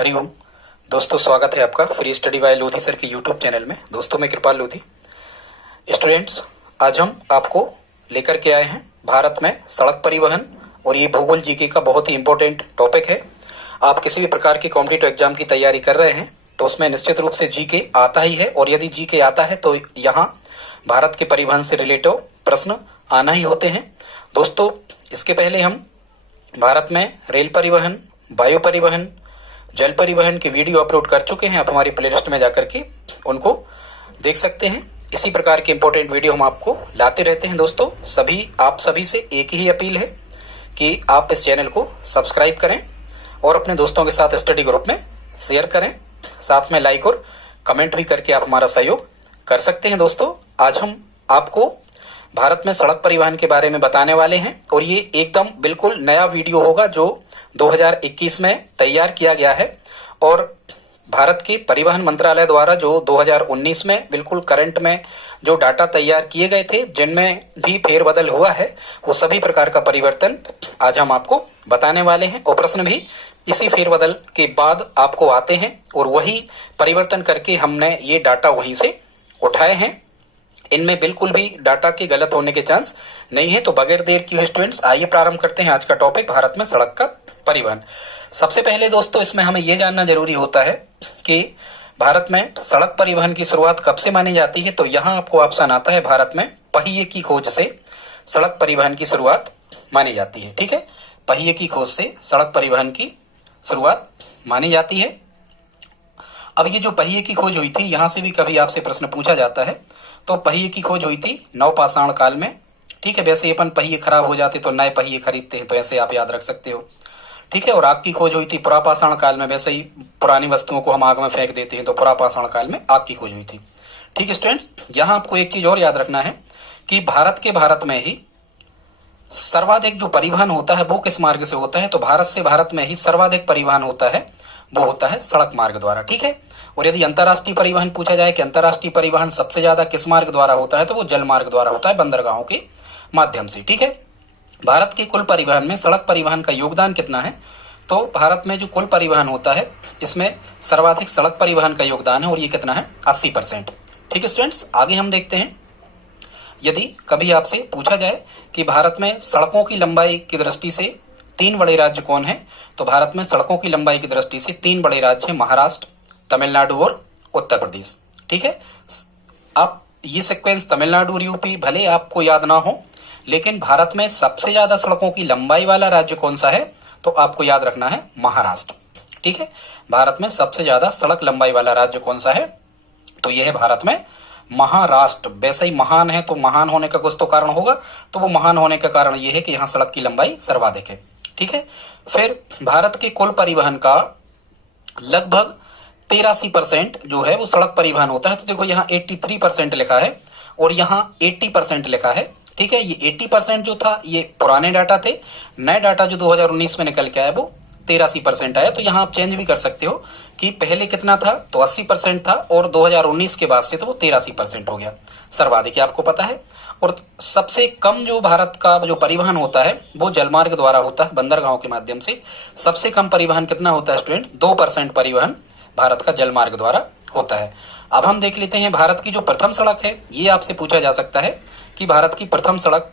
हरिओम। दोस्तों, स्वागत है आपका free study bye Lodhi sir के यूट्यूब चैनल में। दोस्तों, मैं कृपाल लोधी। स्टूडेंट्स, आज हम आपको लेकर के आए हैं भारत में सड़क परिवहन, और ये भूगोल जीके का बहुत ही इंपॉर्टेंट टॉपिक है। आप किसी भी प्रकार की कॉम्पिटिटिव एग्जाम की तैयारी कर रहे हैं तो उसमें निश्चित रूप से जीके आता ही है, और यदि जीके आता है तो यहाँ भारत के परिवहन से रिलेटेड प्रश्न आना ही होते हैं। दोस्तों, इसके पहले हम भारत में रेल परिवहन, वायु परिवहन, जल परिवहन की वीडियो अपलोड कर चुके हैं। आप हमारी प्लेलिस्ट में जाकर के उनको देख सकते हैं। इसी प्रकार के इंपॉर्टेंट वीडियो हम आपको लाते रहते हैं। दोस्तों, आप सभी से एक ही अपील है कि आप इस चैनल को सब्सक्राइब करें और अपने दोस्तों के साथ स्टडी ग्रुप में शेयर करें। साथ में लाइक और कमेंट भी करके आप हमारा सहयोग कर सकते हैं। दोस्तों, आज हम आपको भारत में सड़क परिवहन के बारे में बताने वाले हैं, और ये एकदम बिल्कुल नया वीडियो होगा जो 2021 में तैयार किया गया है, और भारत के परिवहन मंत्रालय द्वारा जो 2019 में बिल्कुल करंट में जो डाटा तैयार किए गए थे, जिनमें भी फेरबदल हुआ है, वो सभी प्रकार का परिवर्तन आज हम आपको बताने वाले हैं। और प्रश्न भी इसी फेरबदल के बाद आपको आते हैं, और वही परिवर्तन करके हमने ये डाटा वहीं से उठाए हैं। इनमें बिल्कुल भी डाटा के गलत होने के चांस नहीं है। तो बगैर देर किए स्टूडेंट्स, आइए प्रारंभ करते हैं आज का टॉपिक, भारत में सड़क का परिवहन। सबसे पहले दोस्तों, इसमें हमें यह जानना जरूरी होता है कि भारत में सड़क परिवहन की शुरुआत कब से मानी जाती है। तो यहाँ आपको ऑप्शन आता है, भारत में पहिए की खोज से सड़क परिवहन की शुरुआत मानी जाती है। ठीक है, पहिए की खोज से सड़क परिवहन की शुरुआत मानी जाती है। अब ये जो पहिए की खोज हुई थी, यहां से भी कभी आपसे प्रश्न पूछा जाता है। तो पहिए की खोज हुई थी नवपाषाण काल में। ठीक है, वैसे अपन पहिए खराब हो जाते तो नए पहिए खरीदते हैं, तो ऐसे आप याद रख सकते हो। ठीक है, और आग की खोज हुई थी पुरापाषाण काल में। वैसे ही पुरानी वस्तुओं को हम आग में फेंक देते हैं, तो पुरापाषाण काल में आग की खोज हुई थी। ठीक है स्टूडेंट, यहाँ आपको एक चीज और याद रखना है कि भारत में ही सर्वाधिक जो परिवहन होता है वो किस मार्ग से होता है। तो भारत में ही सर्वाधिक परिवहन होता है, वो होता है सड़क मार्ग द्वारा। ठीक है, और यदि अंतर्राष्ट्रीय परिवहन पूछा जाए कि अंतर्राष्ट्रीय परिवहन सबसे ज्यादा किस मार्ग द्वारा होता है, तो वो जल मार्ग द्वारा होता है, बंदरगाहों के माध्यम से। ठीक है, भारत के कुल परिवहन में सड़क परिवहन का योगदान कितना है। तो भारत में जो कुल परिवहन होता है, इसमें सर्वाधिक सड़क परिवहन का योगदान है, और ये कितना है, 80%। ठीक है स्टूडेंट्स, आगे हम देखते हैं। यदि कभी आपसे पूछा जाए कि भारत में सड़कों की लंबाई की दृष्टि से 3 बड़े राज्य कौन है, तो भारत में सड़कों की लंबाई की दृष्टि से 3 बड़े राज्य हैं, महाराष्ट्र, तमिलनाडु और उत्तर प्रदेश। ठीक है, आप ये सीक्वेंस तमिलनाडु और यूपी भले आपको याद ना हो, लेकिन भारत में सबसे ज्यादा सड़कों की लंबाई वाला राज्य कौन सा है, तो आपको याद रखना है महाराष्ट्र। ठीक है, भारत में सबसे ज्यादा सड़क लंबाई वाला राज्य कौन सा है, तो यह है भारत में महाराष्ट्र। वैसे ही महान है, तो महान होने का कुछ तो कारण होगा, तो वो महान होने का कारण यह है कि यहाँ सड़क की लंबाई सर्वाधिक है। ठीक है, फिर भारत के कुल परिवहन का लगभग 83% जो है वो सड़क परिवहन होता है। तो देखो, यहाँ 83% लिखा है और यहाँ 80% लिखा है। ठीक है, ये 80% जो था ये पुराने डाटा थे, नए डाटा जो 2019 में निकल के आया वो 83% आया। तो यहाँ आप चेंज भी कर सकते हो कि पहले कितना था, तो 80% था, और 2019 के बाद से तो वो 83% हो गया, सर्वाधिक आपको पता है। और सबसे कम जो भारत का जो परिवहन होता है वो जलमार्ग द्वारा होता है, बंदरगाहों के माध्यम से। सबसे कम परिवहन कितना होता है स्टूडेंट, 2% परिवहन भारत का जलमार्ग द्वारा होता है। अब हम देख लेते हैं भारत की जो प्रथम सड़क है। ये आपसे पूछा जा सकता है कि भारत की प्रथम सड़क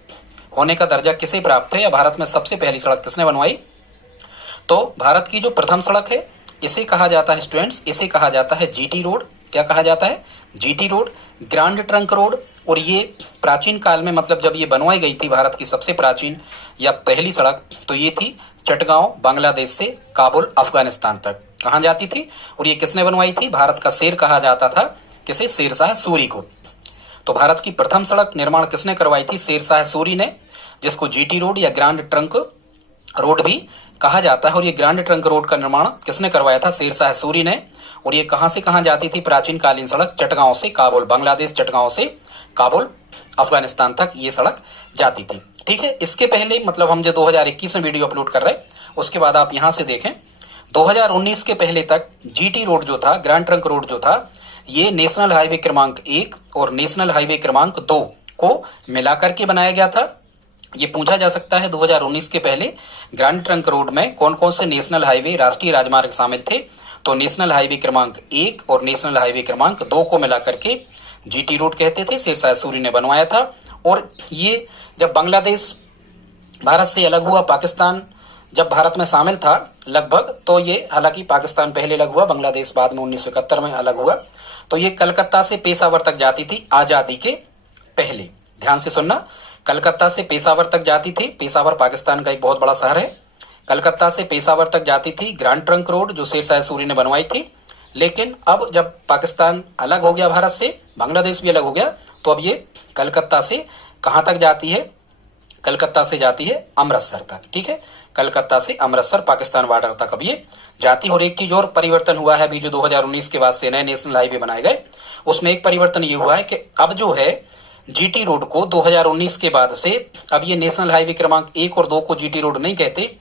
होने का दर्जा किसे प्राप्त है, या भारत में सबसे पहली सड़क किसने बनवाई। तो भारत की जो प्रथम सड़क है, इसे कहा जाता है स्टूडेंट्स, इसे कहा जाता है जीटी रोड। क्या कहा जाता है, GT road, grand trunk road. और ये प्राचीन काल में, मतलब जब ये बनवाई गई थी भारत की सबसे प्राचीन या पहली सड़क, तो ये थी चटगांव बांग्लादेश से काबुल अफगानिस्तान तक कहाँ जाती थी, और ये किसने बनवाई थी, भारत का शेर कहा जाता था किसे, शेरशाह सूरी को। तो भारत की प्रथम सड़क निर्माण किसने करवाई थी, शेरशाह सूरी ने, जिसको जीटी रोड या ग्रांड ट्रंक रोड भी कहा जाता है। और ये ग्रांड ट्रंक रोड का निर्माण किसने करवाया था, शेरशाह सूरी ने। और ये कहां से कहां जाती थी, प्राचीन कालीन सड़क चटगांव से काबुल, बांग्लादेश चटगांव से काबुल अफगानिस्तान तक ये सड़क जाती थी। ठीक है, इसके पहले मतलब हम जो 2021 में वीडियो अपलोड कर रहे हैं, उसके बाद आप यहां से देखें, 2019 के पहले तक जीटी रोड जो था, ग्रांड ट्रंक रोड जो था, ये नेशनल हाईवे क्रमांक 1 और नेशनल हाईवे क्रमांक 2 को मिलाकर के बनाया गया था। ये पूछा जा सकता है 2019 के पहले ग्रांड ट्रंक रोड में कौन कौन से नेशनल हाईवे, राष्ट्रीय राजमार्ग शामिल थे। तो नेशनल हाईवे क्रमांक 1 और नेशनल हाईवे क्रमांक 2 को मिलाकर के जीटी रोड कहते थे। शेरशाह सूरी ने बनवाया था। और ये जब बांग्लादेश भारत से अलग हुआ, पाकिस्तान जब भारत में शामिल था लगभग, तो ये, हालांकि पाकिस्तान पहले अलग हुआ, बांग्लादेश बाद में 1971 में अलग हुआ, तो ये कलकत्ता से पेशावर तक जाती थी आजादी के पहले। ध्यान से सुनना, कलकत्ता से पेशावर तक जाती थी। पेशावर पाकिस्तान का एक बहुत बड़ा शहर है। कलकत्ता से पेशावर तक जाती थी ग्रैंड ट्रंक रोड, जो शेरशाह सूरी ने बनवाई थी। लेकिन अब जब पाकिस्तान अलग हो गया भारत से, बांग्लादेश भी अलग हो गया, तो अब ये कलकत्ता से कहां तक जाती है? कलकत्ता से जाती है अमृतसर तक। ठीक है, कलकत्ता से अमृतसर पाकिस्तान बॉर्डर तक अब ये जाती। और एक चीज और परिवर्तन हुआ है अभी जो 2019 के बाद से नए नेशनल हाईवे बनाए गए, उसमें एक परिवर्तन ये हुआ है कि अब जो है जीटी रोड को 2019 के बाद से अब ये नेशनल हाईवे क्रमांक 1 और 2 को जीटी रोड नहीं कहते,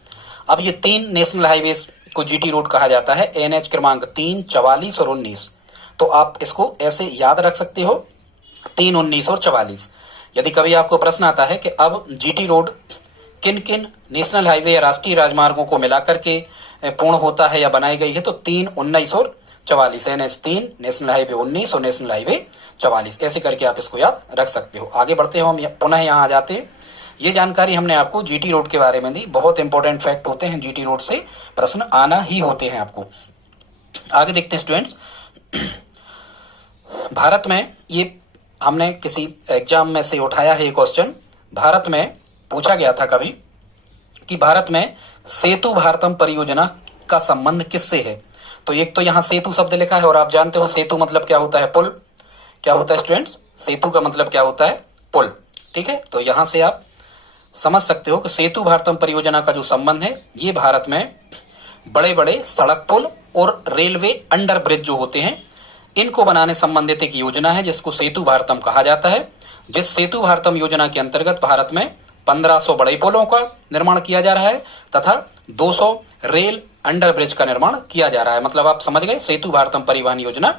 अब ये 3 नेशनल हाईवे को जीटी रोड कहा जाता है, एनएच क्रमांक 3, 44 और 19। तो आप इसको ऐसे याद रख सकते हो, 3, 19 और 44। यदि कभी आपको प्रश्न आता है कि अब जीटी रोड किन किन नेशनल हाईवे या राष्ट्रीय राजमार्गों को मिलाकर के पूर्ण होता है या बनाई गई है, तो 3, 19 और 44, एनएच 3, नेशनल हाईवे 19 और नेशनल हाईवे 44, ऐसे करके आप इसको याद रख सकते हो। आगे बढ़ते हो, हम पुनः यहाँ आ जाते हैं। ये जानकारी हमने आपको जीटी रोड के बारे में दी। बहुत इंपॉर्टेंट फैक्ट होते हैं, जीटी रोड से प्रश्न आना ही होते हैं आपको। आगे देखते हैं स्टूडेंट्स, भारत में ये हमने किसी एग्जाम में से उठाया है क्वेश्चन। भारत में पूछा गया था कभी कि भारत में सेतु भारतम परियोजना का संबंध किससे है? तो एक तो यहाँ सेतु शब्द लिखा है और आप जानते हो सेतु मतलब क्या होता है? पुल। क्या होता है स्टूडेंट्स? सेतु का मतलब क्या होता है? पुल। ठीक है, तो यहां से आप समझ सकते हो कि सेतु भारतम परियोजना का जो संबंध है, ये भारत में बड़े बड़े सड़क पुल और रेलवे अंडर ब्रिज जो होते हैं, इनको बनाने संबंधित एक योजना है जिसको सेतु भारतम कहा जाता है। जिस सेतु भारतम योजना के अंतर्गत भारत में 1500 बड़े पुलों का निर्माण किया जा रहा है तथा 200 रेल अंडर ब्रिज का निर्माण किया जा रहा है। मतलब आप समझ गए सेतु भारतम परिवहन योजना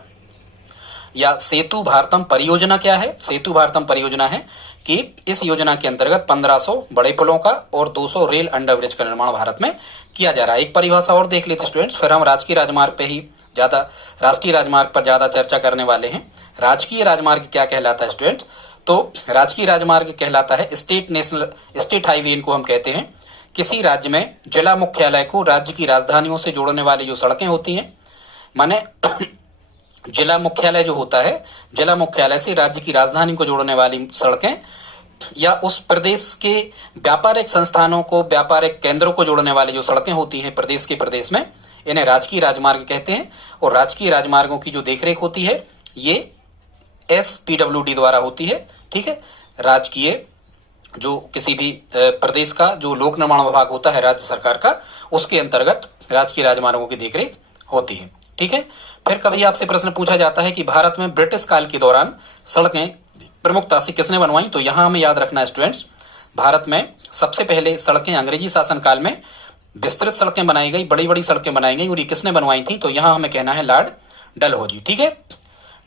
या सेतु भारतम परियोजना क्या है? सेतु भारतम परियोजना है कि इस योजना के अंतर्गत 1500 बड़े पुलों का और 200 रेल अंडर ब्रिज का निर्माण भारत में किया जा रहा है। एक परिभाषा और देख लेते स्टूडेंट्स, फिर हम राजकीय राजमार्ग पे ही ज्यादा, राष्ट्रीय राजमार्ग पर ज्यादा चर्चा करने वाले हैं। राजकीय राजमार्ग क्या कहलाता है स्टूडेंट्स? तो राजकीय राजमार्ग कहलाता है स्टेट हाईवे, इनको हम कहते हैं। किसी राज्य में जिला मुख्यालय को राज्य की राजधानियों से जोड़ने वाली जो सड़कें होती हैं, माने जिला मुख्यालय जो होता है, जिला मुख्यालय से राज्य की राजधानी को जोड़ने वाली सड़कें, या उस प्रदेश के व्यापारिक संस्थानों को, व्यापारिक केंद्रों को जोड़ने वाली जो सड़कें होती हैं प्रदेश के प्रदेश में, इन्हें राजकीय राजमार्ग कहते हैं। और राजकीय राजमार्गों की जो देखरेख होती है ये SPWD द्वारा होती है। ठीक है, राजकीय जो किसी भी प्रदेश का जो लोक निर्माण विभाग होता है राज्य सरकार का, उसके अंतर्गत राजकीय राजमार्गों की देखरेख होती है। ठीक है, फिर कभी आपसे प्रश्न पूछा जाता है कि भारत में ब्रिटिश काल के दौरान सड़कें प्रमुखता से किसने बनवाई? तो यहां हमें याद रखना है स्टूडेंट्स, भारत में सबसे पहले सड़कें अंग्रेजी शासन काल में विस्तृत सड़कें बनाई गई, बड़ी बड़ी सड़कें बनाई गई, और ये किसने बनवाई थी? तो यहां हमें कहना है लॉर्ड डलहौजी। ठीक है,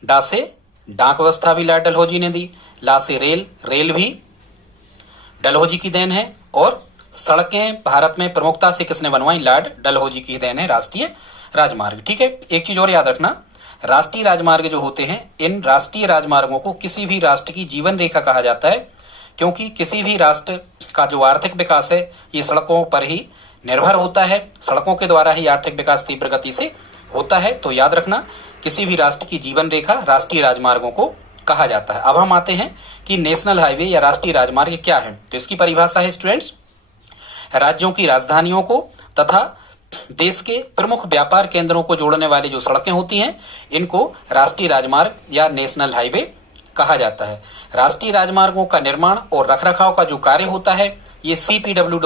डा से डाक व्यवस्था भी लॉर्ड डलहौजी ने दी, ला से रेल भी डलहौजी की देन है, और सड़कें भारत में प्रमुखता से किसने बनवाई? लॉर्ड डलहौजी की देन है राष्ट्रीय राजमार्ग। ठीक है, एक चीज और याद रखना, राष्ट्रीय राजमार्ग जो होते हैं, इन राष्ट्रीय राजमार्गों को किसी भी राष्ट्र की जीवन रेखा कहा जाता है, क्योंकि किसी भी राष्ट्र का जो आर्थिक विकास है ये सड़कों पर ही निर्भर होता है। सड़कों के द्वारा ही आर्थिक विकास तीव्र गति से होता है। तो याद रखना, किसी भी राष्ट्र की जीवन रेखा राष्ट्रीय राजमार्गों को कहा जाता है। अब हम आते हैं कि नेशनल हाईवे या राष्ट्रीय राजमार्ग क्या है। तो इसकी परिभाषा है स्टूडेंट्स, राज्यों की राजधानियों को तथा देश के प्रमुख व्यापार केंद्रों को जोड़ने वाली जो सड़कें होती हैं, इनको राष्ट्रीय राजमार्ग या नेशनल हाईवे कहा जाता है। राष्ट्रीय राजमार्गों का निर्माण और रखरखाव का जो कार्य होता है ये CPWD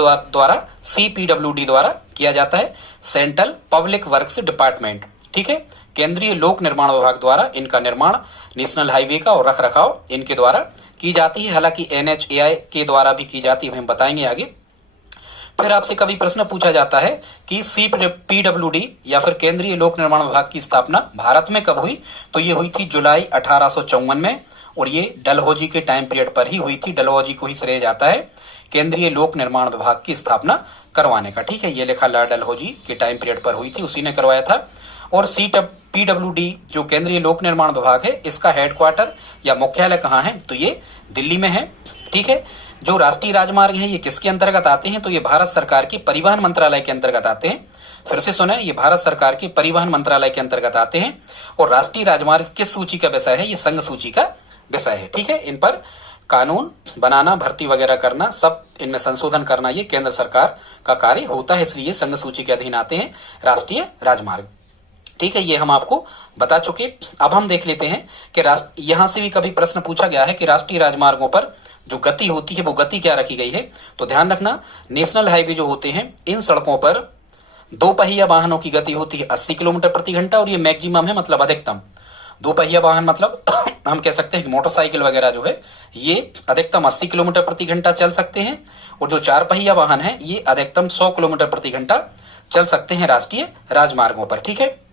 द्वारा किया जाता है, सेंट्रल पब्लिक वर्क्स डिपार्टमेंट। ठीक है, केंद्रीय लोक निर्माण विभाग द्वारा इनका निर्माण, नेशनल हाईवे का और रखरखाव इनके द्वारा की जाती है। हालांकि NHAI के द्वारा भी की जाती है, हम बताएंगे आगे। फिर आपसे कभी प्रश्न पूछा जाता है कि CPWD या फिर केंद्रीय लोक निर्माण विभाग की स्थापना भारत में कब हुई? तो ये हुई थी जुलाई 1854 में, और ये डलहौजी के टाइम पीरियड पर ही हुई थी। डलहौजी को ही श्रेय जाता है केंद्रीय लोक निर्माण विभाग की स्थापना करवाने का। ठीक है, ये लिखा लॉर्ड डलहौजी के टाइम पीरियड पर हुई थी, उसी ने करवाया था। और PWD जो केंद्रीय लोक निर्माण विभाग है, इसका हेडक्वार्टर या मुख्यालय कहाँ है, तो ये दिल्ली में है। ठीक है। जो राष्ट्रीय राजमार्ग है ये किसके अंतर्गत आते हैं, तो ये भारत सरकार के परिवहन मंत्रालय के अंतर्गत आते हैं। फिर से सुने, ये भारत सरकार के परिवहन मंत्रालय के अंतर्गत आते हैं। और राष्ट्रीय राजमार्ग किस सूची का विषय है, ये संघ सूची का विषय है। ठीक है। इन पर कानून बनाना, भर्ती वगैरह करना, सब इनमें संशोधन करना, ये केंद्र सरकार का कार्य होता है, इसलिए संघ सूची के अधीन आते हैं राष्ट्रीय राजमार्ग। ठीक है, ये हम आपको बता चुके। अब हम देख लेते हैं कि यहां से भी कभी प्रश्न पूछा गया है कि राष्ट्रीय राजमार्गों पर जो गति होती है वो गति क्या रखी गई है। तो ध्यान रखना, नेशनल हाईवे जो होते हैं, इन सड़कों पर दो पहिया वाहनों की गति होती है 80 किलोमीटर प्रति घंटा, और ये मैक्सिमम है, मतलब अधिकतम। दो पहिया वाहन मतलब हम कह सकते हैं कि मोटरसाइकिल वगैरह जो है ये अधिकतम 80 किलोमीटर प्रति घंटा चल सकते हैं, और जो चार पहिया वाहन है ये अधिकतम 100 किलोमीटर प्रति घंटा चल सकते हैं राष्ट्रीय राजमार्गों पर। ठीक है।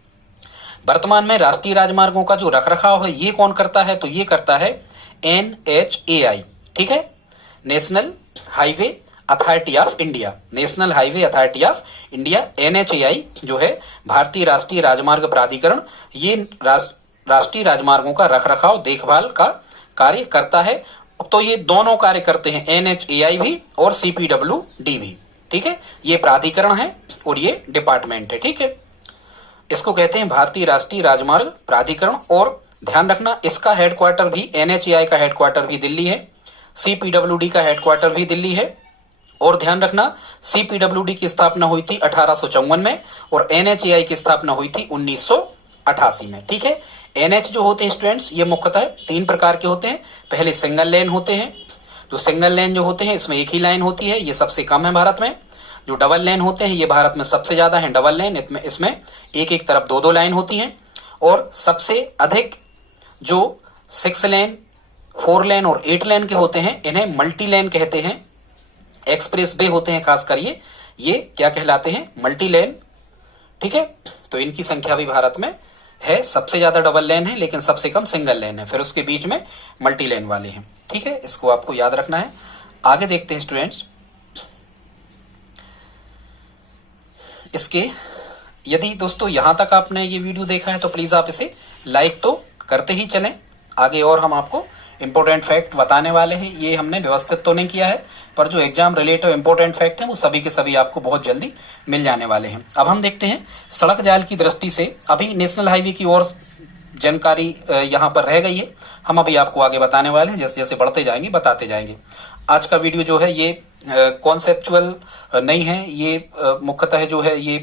वर्तमान में राष्ट्रीय राजमार्गों का जो रखरखाव है ये कौन करता है, तो ये करता है NHAI। ठीक है, national highway authority of India. National highway authority of India NHAI जो है भारतीय राष्ट्रीय राजमार्ग प्राधिकरण, ये राष्ट्रीय राजमार्गों का रखरखाव देखभाल का कार्य करता है। तो ये दोनों कार्य करते हैं, NHAI भी और CPWD भी। ठीक है, ये प्राधिकरण है और ये डिपार्टमेंट है। ठीक है, इसको कहते हैं भारतीय राष्ट्रीय राजमार्ग प्राधिकरण। और ध्यान रखना, इसका हेडक्वार्टर भी, NHAI का हेडक्वार्टर भी दिल्ली है, CPWD का हेडक्वार्टर भी दिल्ली है। और ध्यान रखना, CPWD की स्थापना हुई थी 1854 में और NHAI की स्थापना हुई थी 1988 में। ठीक है, NH जो होते हैं स्टूडेंट्स, ये मुख्यतः तीन प्रकार के होते हैं। पहले सिंगल लेन होते हैं। जो सिंगल लेन जो होते हैं इसमें एक ही लाइन होती है, ये सबसे कम है भारत में। जो डबल लेन होते हैं ये भारत में सबसे ज्यादा है डबल लेन, इसमें एक एक तरफ दो लाइन होती हैं। और सबसे अधिक जो 6 लेन, 4 लेन और 8 लेन के होते हैं, इन्हें मल्टी लेन कहते हैं। एक्सप्रेस वे होते हैं खासकर ये क्या कहलाते हैं, मल्टी लेन। ठीक है, तो इनकी संख्या भी भारत में है, सबसे ज्यादा डबल लेन है लेकिन सबसे कम सिंगल लेन है, फिर उसके बीच में मल्टी लेन वाले हैं। ठीक है, इसको आपको याद रखना है। आगे देखते हैं स्टूडेंट्स, इसके यदि दोस्तों यहां तक आपने ये वीडियो देखा है तो प्लीज आप इसे लाइक तो करते ही चलें। आगे और हम आपको इंपॉर्टेंट फैक्ट बताने वाले हैं। ये हमने व्यवस्थित तो नहीं किया है, पर जो एग्जाम रिलेटेड इंपॉर्टेंट फैक्ट हैं वो सभी के सभी आपको बहुत जल्दी मिल जाने वाले हैं। अब हम देखते हैं सड़क जाल की दृष्टि से, अभी नेशनल हाईवे की और जानकारी यहाँ पर रह गई है, हम अभी आपको आगे बताने वाले हैं, जैसे जैसे बढ़ते जाएंगे बताते जाएंगे। आज का वीडियो जो है ये कॉन्सेप्चुअल नहीं है, ये मुख्यतः जो है ये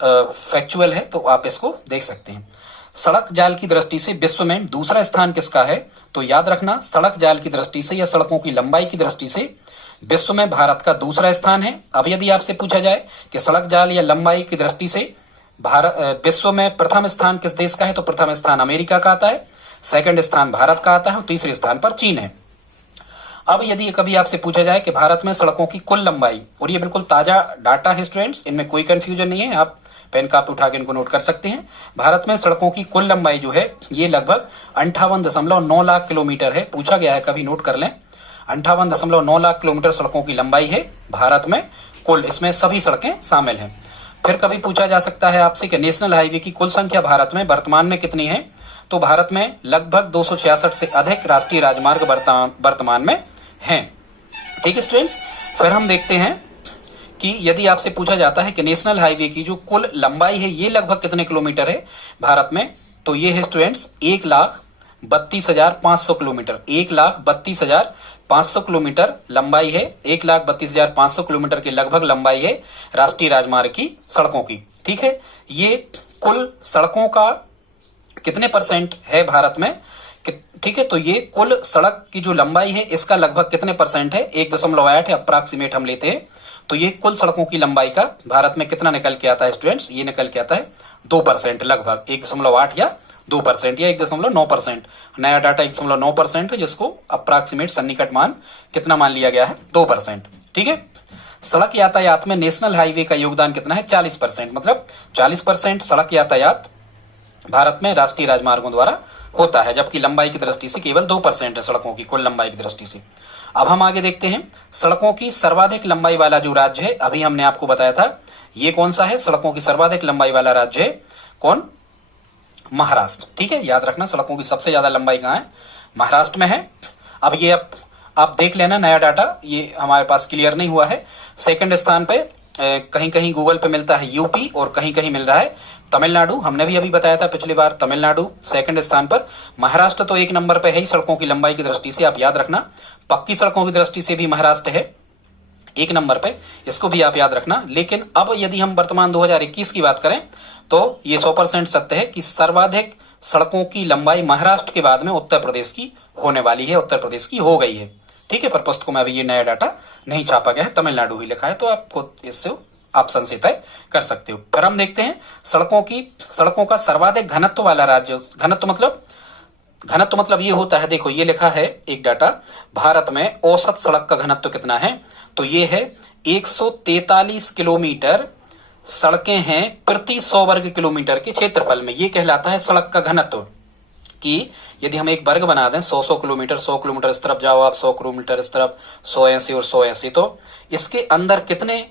फैक्चुअल है, तो आप इसको देख सकते हैं। सड़क जाल की दृष्टि से विश्व में दूसरा स्थान किसका है, तो याद रखना, सड़क जाल की दृष्टि से या सड़कों की लंबाई की दृष्टि से विश्व में भारत का दूसरा स्थान है। अब यदि आपसे पूछा जाए कि सड़क जाल या लंबाई की दृष्टि से भारत विश्व में प्रथम स्थान किस देश का है, तो प्रथम स्थान अमेरिका का आता है, सेकंड स्थान भारत का आता है और तीसरे स्थान पर चीन है। अब यदि कभी आपसे पूछा जाए कि भारत में सड़कों की कुल लंबाई, और ये बिल्कुल ताजा डाटा है स्टूडेंट्स, इनमें कोई कंफ्यूजन नहीं है, आप पेन कापी उठा के इनको नोट कर सकते हैं। भारत में सड़कों की कुल लंबाई जो है ये लगभग 58.9 लाख किलोमीटर है। पूछा गया है, कभी नोट कर लें, 58.9 लाख किलोमीटर सड़कों की लंबाई है भारत में कुल, इसमें सभी सड़कें शामिल हैं। फिर कभी पूछा जा सकता है आपसे कि नेशनल हाईवे की कुल संख्या भारत में वर्तमान में कितनी है, तो भारत में लगभग 266 से अधिक राष्ट्रीय राजमार्ग वर्तमान में हैं। ठीक है स्टूडेंट्स, फिर हम देखते हैं कि यदि आपसे पूछा जाता है कि नेशनल हाईवे की जो कुल लंबाई है ये लगभग कितने किलोमीटर है भारत में, तो ये है स्टूडेंट्स 1,32,500 किलोमीटर। 1,32,500 किलोमीटर लंबाई है, 1,32,500 किलोमीटर के लगभग लंबाई है राष्ट्रीय राजमार्ग की सड़कों की। ठीक है, ये कुल सड़कों का कितने परसेंट है भारत में, ठीक है, तो ये कुल सड़क की जो लंबाई है इसका लगभग कितने परसेंट है, 1.8 है, अप्रॉक्सीमेट हम लेते हैं। तो ये कुल सड़कों की लंबाई का भारत में कितना निकल के आता है स्टूडेंट्स, ये निकल के आता है 2%, लगभग 1.8 या 2% या 1.9%। नया डाटा 1.9% है, जिसको अप्रॉक्सीमेट सन्निकट मान कितना मान लिया गया है, 2%। ठीक है, सड़क यातायात में नेशनल हाईवे का योगदान कितना है, 40%, मतलब 40% सड़क यातायात भारत में राष्ट्रीय राजमार्गों द्वारा होता है, जबकि लंबाई की दृष्टि से केवल 2% है सड़कों की कुल लंबाई की दृष्टि से। अब हम आगे देखते हैं, सड़कों की सर्वाधिक लंबाई वाला जो राज्य है, अभी हमने आपको बताया था ये कौन सा है, सड़कों की सर्वाधिक लंबाई वाला राज्य है कौन? महाराष्ट्र। ठीक है, याद रखना सड़कों की सबसे ज्यादा लंबाई कहाँ है? महाराष्ट्र में है। अब ये आप देख लेना नया डाटा, ये हमारे पास क्लियर नहीं हुआ है। सेकंड स्थान पे कहीं कहीं गूगल पे मिलता है यूपी और कहीं कहीं मिल रहा है तमिलनाडु। हमने भी अभी बताया था पिछली बार, तमिलनाडु सेकंड स्थान पर। महाराष्ट्र तो एक नंबर पे है ही सड़कों की लंबाई की दृष्टि से, आप याद रखना। पक्की सड़कों की दृष्टि से भी महाराष्ट्र है एक नंबर पे, इसको भी आप याद रखना। लेकिन अब यदि हम वर्तमान 2021 की बात करें तो ये 100% सत्य है कि सर्वाधिक सड़कों की लंबाई महाराष्ट्र के बाद में उत्तर प्रदेश की होने वाली है, उत्तर प्रदेश की हो गई है। ठीक है, पर पुस्तकों में अभी ये नया डाटा नहीं छापा गया है, तमिलनाडु ही लिखा है, तो आपको इससे ऑप्शन से तय कर सकते हो। फिर हम देखते हैं सड़कों का सर्वाधिक घनत्व वाला राज्य। घनत्व मतलब ये होता है, देखो ये लिखा है एक डाटा, भारत में औसत सड़क का घनत्व कितना है, तो ये है 143 किलोमीटर सड़कें हैं प्रति 100 वर्ग किलोमीटर के क्षेत्रफल में। ये कहलाता है सड़क का घनत्व। कि यदि हम एक वर्ग बना दें 100 किलोमीटर, 100 किलोमीटर इस तरफ जाओ आप, 100 किलोमीटर इस तरफ, 180 और 180, तो इसके अंदर कितने,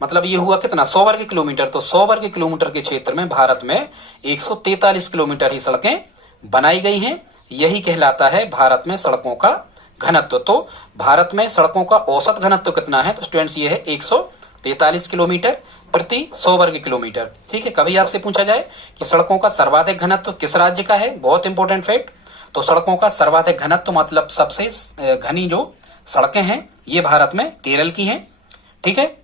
मतलब ये हुआ कितना, 100 वर्ग किलोमीटर। तो 100 वर्ग किलोमीटर के क्षेत्र में भारत में 143 किलोमीटर ही सड़कें बनाई गई हैं। यही कहलाता है भारत में सड़कों का घनत्व। तो भारत में सड़कों का औसत घनत्व कितना है, तो स्टूडेंट्स ये है 143 किलोमीटर प्रति 100 वर्ग किलोमीटर। ठीक है, कभी आपसे पूछा जाए कि सड़कों का सर्वाधिक घनत्व किस राज्य का है, बहुत इंपॉर्टेंट फैक्ट, तो सड़कों का सर्वाधिक घनत्व मतलब सबसे घनी जो सड़कें हैं ये भारत में केरल की हैं। ठीक है,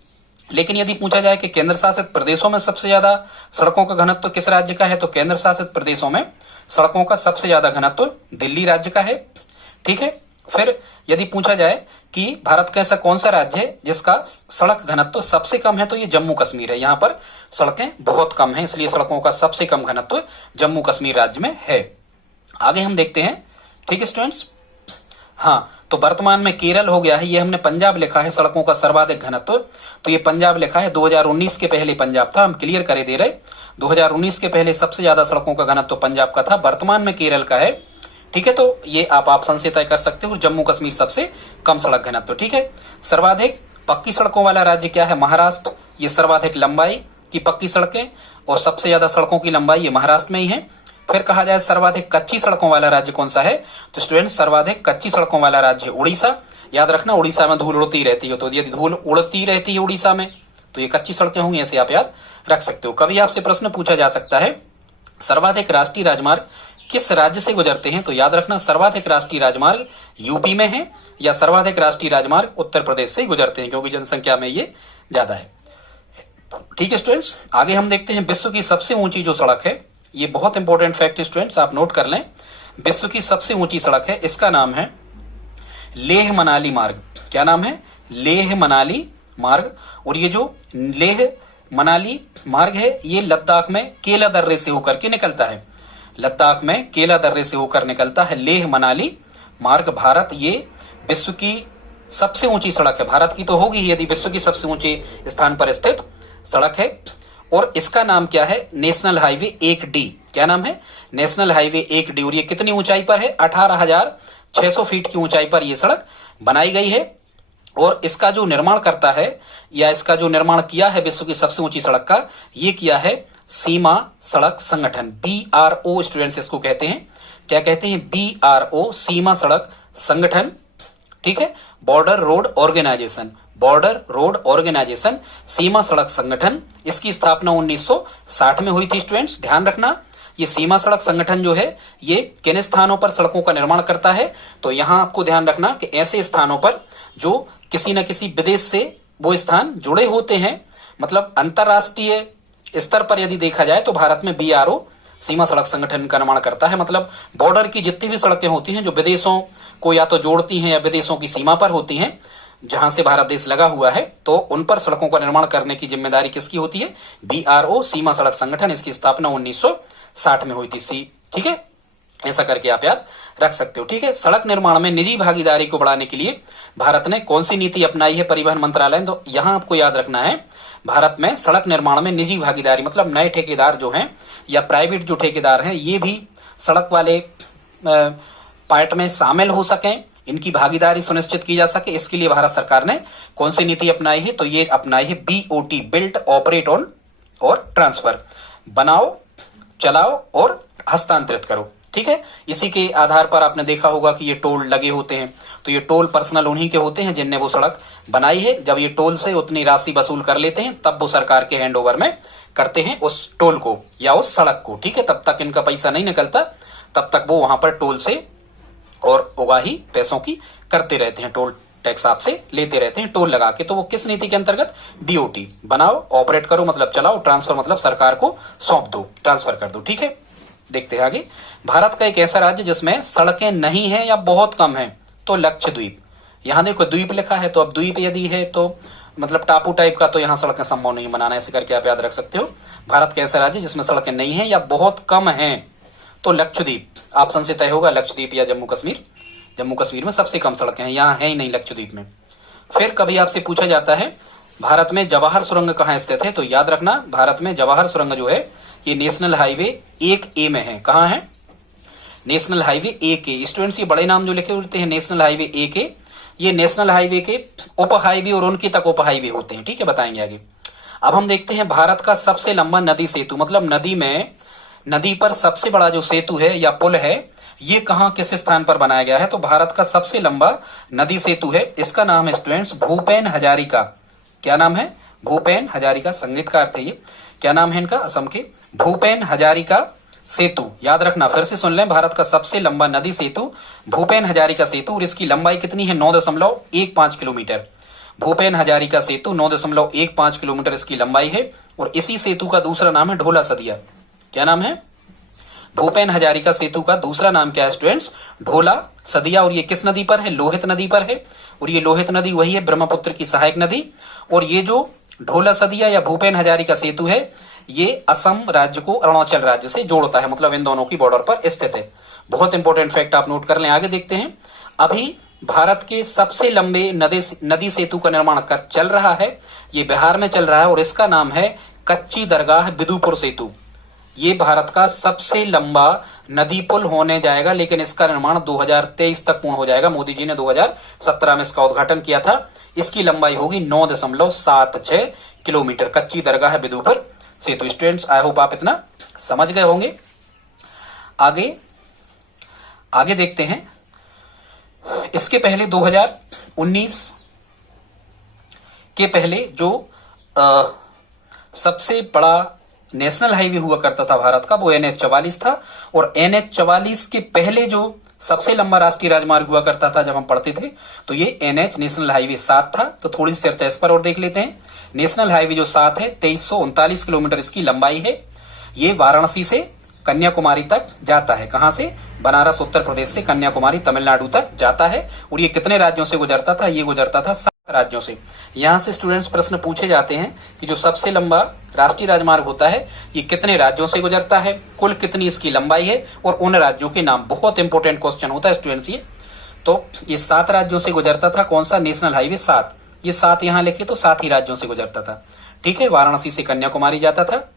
लेकिन यदि पूछा जाए कि केंद्र शासित प्रदेशों में सबसे ज्यादा सड़कों का घनत्व किस राज्य का है, तो केंद्र शासित प्रदेशों में सड़कों का सबसे ज्यादा घनत्व दिल्ली राज्य का है। ठीक है, फिर यदि पूछा जाए कि भारत का ऐसा कौन सा राज्य है जिसका सड़क घनत्व सबसे कम है, तो ये जम्मू कश्मीर है। यहाँ पर सड़कें बहुत कम हैं, इसलिए सड़कों का सबसे कम घनत्व जम्मू कश्मीर राज्य में है। आगे हम देखते हैं। ठीक है स्टूडेंट्स, हाँ, तो वर्तमान में केरल हो गया है, ये हमने पंजाब लिखा है सड़कों का सर्वाधिक घनत्व, तो ये पंजाब लिखा है। 2019 के पहले पंजाब था, हम क्लियर करे दे रहे, 2019 के पहले सबसे ज्यादा सड़कों का घनत्व पंजाब का था, वर्तमान में केरल का है। ठीक है, तो ये आप ऑप्शन से तय कर सकते हो। जम्मू कश्मीर सबसे कम सड़क घनत्व। ठीक है, सर्वाधिक पक्की सड़कों वाला राज्य क्या है, महाराष्ट्र। ये सर्वाधिक लंबाई की पक्की सड़कें और सबसे ज्यादा सड़कों की लंबाई ये महाराष्ट्र में ही है। फिर कहा जाए सर्वाधिक कच्ची सड़कों वाला राज्य कौन सा है, तो स्टूडेंट सर्वाधिक कच्ची सड़कों वाला राज्य उड़ीसा। याद रखना, उड़ीसा में धूल उड़ती रहती है, तो यदि धूल उड़ती रहती है उड़ीसा में तो ये कच्ची सड़कें होंगी, ऐसे आप याद रख सकते हो। कभी आपसे प्रश्न पूछा जा सकता है सर्वाधिक राष्ट्रीय राजमार्ग किस राज्य से गुजरते हैं, तो याद रखना सर्वाधिक राष्ट्रीय राजमार्ग यूपी में है या सर्वाधिक राष्ट्रीय राजमार्ग उत्तर प्रदेश से गुजरते हैं, क्योंकि जनसंख्या में ये ज्यादा है। ठीक है स्टूडेंट्स, आगे हम देखते हैं विश्व की सबसे ऊंची जो सड़क है, ये बहुत इंपॉर्टेंट फैक्ट स्टूडेंट्स आप नोट कर लें। विश्व की सबसे ऊंची सड़क है, इसका नाम है लेह मनाली मार्ग। क्या नाम है, लेह मनाली मार्ग। और ये जो लेह मनाली मार्ग है ये लद्दाख में केला दर्रे से होकर के निकलता है, लद्दाख में केला दर्रे से होकर निकलता है लेह मनाली मार्ग। भारत ये विश्व की सबसे ऊंची सड़क है, भारत की तो होगी यदि विश्व की सबसे ऊंचे स्थान पर स्थित सड़क है। और इसका नाम क्या है, नेशनल हाईवे 1D। क्या नाम है, नेशनल हाईवे 1D। और ये कितनी ऊंचाई पर है, 18,600 फीट की ऊंचाई पर यह सड़क बनाई गई है। और इसका जो निर्माण करता है या इसका जो निर्माण किया है विश्व की सबसे ऊंची सड़क का, ये किया है सीमा सड़क संगठन, BRO स्टूडेंट्स इसको कहते हैं। क्या कहते हैं, BRO, सीमा सड़क संगठन। ठीक है, border road organisation, border road organisation, सीमा सड़क संगठन। इसकी स्थापना 1960 में हुई थी स्टूडेंट्स, ध्यान रखना। ये सीमा सड़क संगठन जो है ये किन स्थानों पर सड़कों का निर्माण करता है, तो यहां आपको ध्यान रखना कि ऐसे स्थानों पर जो किसी न किसी विदेश से वो स्थान जुड़े होते हैं, मतलब अंतरराष्ट्रीय स्तर पर यदि देखा जाए तो भारत में BRO सीमा सड़क संगठन का निर्माण करता है। मतलब बॉर्डर की जितनी भी सड़कें होती हैं जो विदेशों को या तो जोड़ती हैं या विदेशों की सीमा पर होती हैं, जहां से भारत देश लगा हुआ है, तो उन पर सड़कों का निर्माण करने की जिम्मेदारी किसकी होती है, BRO सीमा सड़क संगठन। इसकी स्थापना 1960 में हुई थी। ठीक है, ऐसा करके आप याद रख सकते हो। ठीक है, सड़क निर्माण में निजी भागीदारी को बढ़ाने के लिए भारत ने कौन सी नीति अपनाई है, परिवहन मंत्रालय। तो यहां आपको याद रखना है भारत में सड़क निर्माण में निजी भागीदारी मतलब नए ठेकेदार जो हैं या प्राइवेट जो ठेकेदार हैं ये भी सड़क वाले पार्ट में शामिल हो सकें, इनकी भागीदारी सुनिश्चित की जा सके। इसके लिए भारत सरकार ने कौन सी नीति अपनाई है, तो ये अपनाई है BOT, बिल्ट ऑपरेट ऑन और ट्रांसफर, बनाओ चलाओ और हस्तांतरित करो। ठीक है, इसी के आधार पर आपने देखा होगा कि ये टोल लगे होते हैं, तो ये टोल पर्सनल उन्हीं के होते हैं जिनने वो सड़क बनाई है। जब ये टोल से उतनी राशि वसूल कर लेते हैं तब वो सरकार के हैंड ओवर में करते हैं उस टोल को या उस सड़क को। ठीक है, तब तक इनका पैसा नहीं निकलता, तब तक वो वहां पर टोल से और उगाही पैसों की करते रहते हैं, टोल टैक्स आपसे लेते रहते हैं टोल लगा के। तो वो किस नीति के अंतर्गत? बीओटी, बनाओ ऑपरेट करो मतलब चलाओ, ट्रांसफर मतलब सरकार को सौंप दो, ट्रांसफर कर दो। ठीक है, देखते हैं आगे। भारत का एक ऐसा राज्य जिसमें सड़कें नहीं है या बहुत कम है, तो लक्षद्वीप। यहां देखो द्वीप लिखा है, तो अब द्वीप यदि है तो मतलब टापू टाइप का, तो यहां सड़कें संभव नहीं बनाना, ऐसे करके आप याद रख सकते हो। भारत का ऐसा राज्य जिसमें सड़कें नहीं है या बहुत कम है, तो लक्षद्वीप ऑप्शन से तय होगा, लक्षद्वीप या जम्मू कश्मीर। जम्मू कश्मीर में सबसे कम सड़कें हैं, यहाँ है ही नहीं लक्षद्वीप में। फिर कभी आपसे पूछा जाता है भारत में जवाहर सुरंग कहाँ स्थित है, तो याद रखना भारत में जवाहर सुरंग जो है ये नेशनल हाईवे 1A में है। कहाँ है? National highway 1A। स्टूडेंट्स ये बड़े नाम जो लिखे होते हैं नेशनल हाईवे 1A, ये नेशनल हाईवे के उप हाईवे और उनकी तक उप हाईवे होते हैं। ठीक है, बताएंगे आगे। अब हम देखते हैं भारत का सबसे लंबा नदी सेतु, मतलब नदी पर सबसे बड़ा जो सेतु है या पुल है, ये कहां किस स्थान पर बनाया गया है, तो भारत का सबसे लंबा नदी सेतु है, इसका नाम है स्टूडेंट्स भूपेन हजारिका। क्या नाम है? भूपेन हजारिका, संगीतकार थे ये। क्या नाम है इनका? असम के भूपेन हजारिका सेतु। याद रखना, फिर से सुन लें, भारत का सबसे लंबा नदी सेतु भूपेन हजारिका सेतु, और इसकी लंबाई कितनी है? 9.15 किलोमीटर। भूपेन हजारिका सेतु 9.15 किलोमीटर इसकी लंबाई है, और इसी सेतु का दूसरा नाम है ढोला सदिया। क्या नाम है? भूपेन हजारिका सेतु का दूसरा नाम क्या है स्टूडेंट्स? ढोला सदिया। और ये किस नदी पर है? लोहित नदी पर है, और ये लोहित नदी वही है ब्रह्मपुत्र की सहायक नदी। और ये जो ढोला सदिया या भूपेन हजारिका सेतु है, ये असम राज्य को अरुणाचल राज्य से जोड़ता है, मतलब इन दोनों की बॉर्डर पर स्थित है। बहुत इंपॉर्टेंट फैक्ट आप नोट कर लें। आगे देखते हैं, अभी भारत के सबसे लंबे नदी सेतु का निर्माण चल रहा है, ये बिहार में चल रहा है, और इसका नाम है कच्ची दरगाह बिदुपुर सेतु। ये भारत का सबसे लंबा नदी पुल होने जाएगा, लेकिन इसका निर्माण 2023 तक पूर्ण हो जाएगा। मोदी जी ने 2017 में इसका उद्घाटन किया था। इसकी लंबाई होगी 9.76 किलोमीटर, कच्ची दरगाह बिदुपुर सेतु। स्टूडेंट्स आई होप आप इतना समझ गए होंगे। आगे देखते हैं, इसके पहले 2019 के पहले जो सबसे बड़ा नेशनल हाईवे हुआ करता था भारत का, वो NH-44 था। और NH-44 के पहले जो सबसे लंबा राष्ट्रीय राजमार्ग हुआ करता था जब हम पढ़ते थे, तो ये NH नेशनल हाईवे 7 था। तो थोड़ी सी चर्चा इस पर और देख लेते हैं। नेशनल हाईवे जो 7 है, 2339 किलोमीटर इसकी लंबाई है। ये वाराणसी से कन्याकुमारी तक जाता है। कहां से? बनारस उत्तर प्रदेश से कन्याकुमारी तमिलनाडु तक जाता है। और ये कितने राज्यों से गुजरता था? ये गुजरता था 7 राज्यों से। यहां से स्टूडेंट्स प्रश्न पूछे जाते हैं कि जो सबसे लंबा राष्ट्रीय राजमार्ग होता है, ये कितने राज्यों से गुजरता है, कुल कितनी इसकी लंबाई है, और उन राज्यों के नाम। बहुत इंपॉर्टेंट क्वेश्चन होता है स्टूडेंट्स ये। तो ये 7 राज्यों से गुजरता था। कौन सा? National highway 7। ये 7 यहां लिखे तो 7 ही राज्यों से गुजरता था। ठीक है, वाराणसी से कन्याकुमारी जाता था।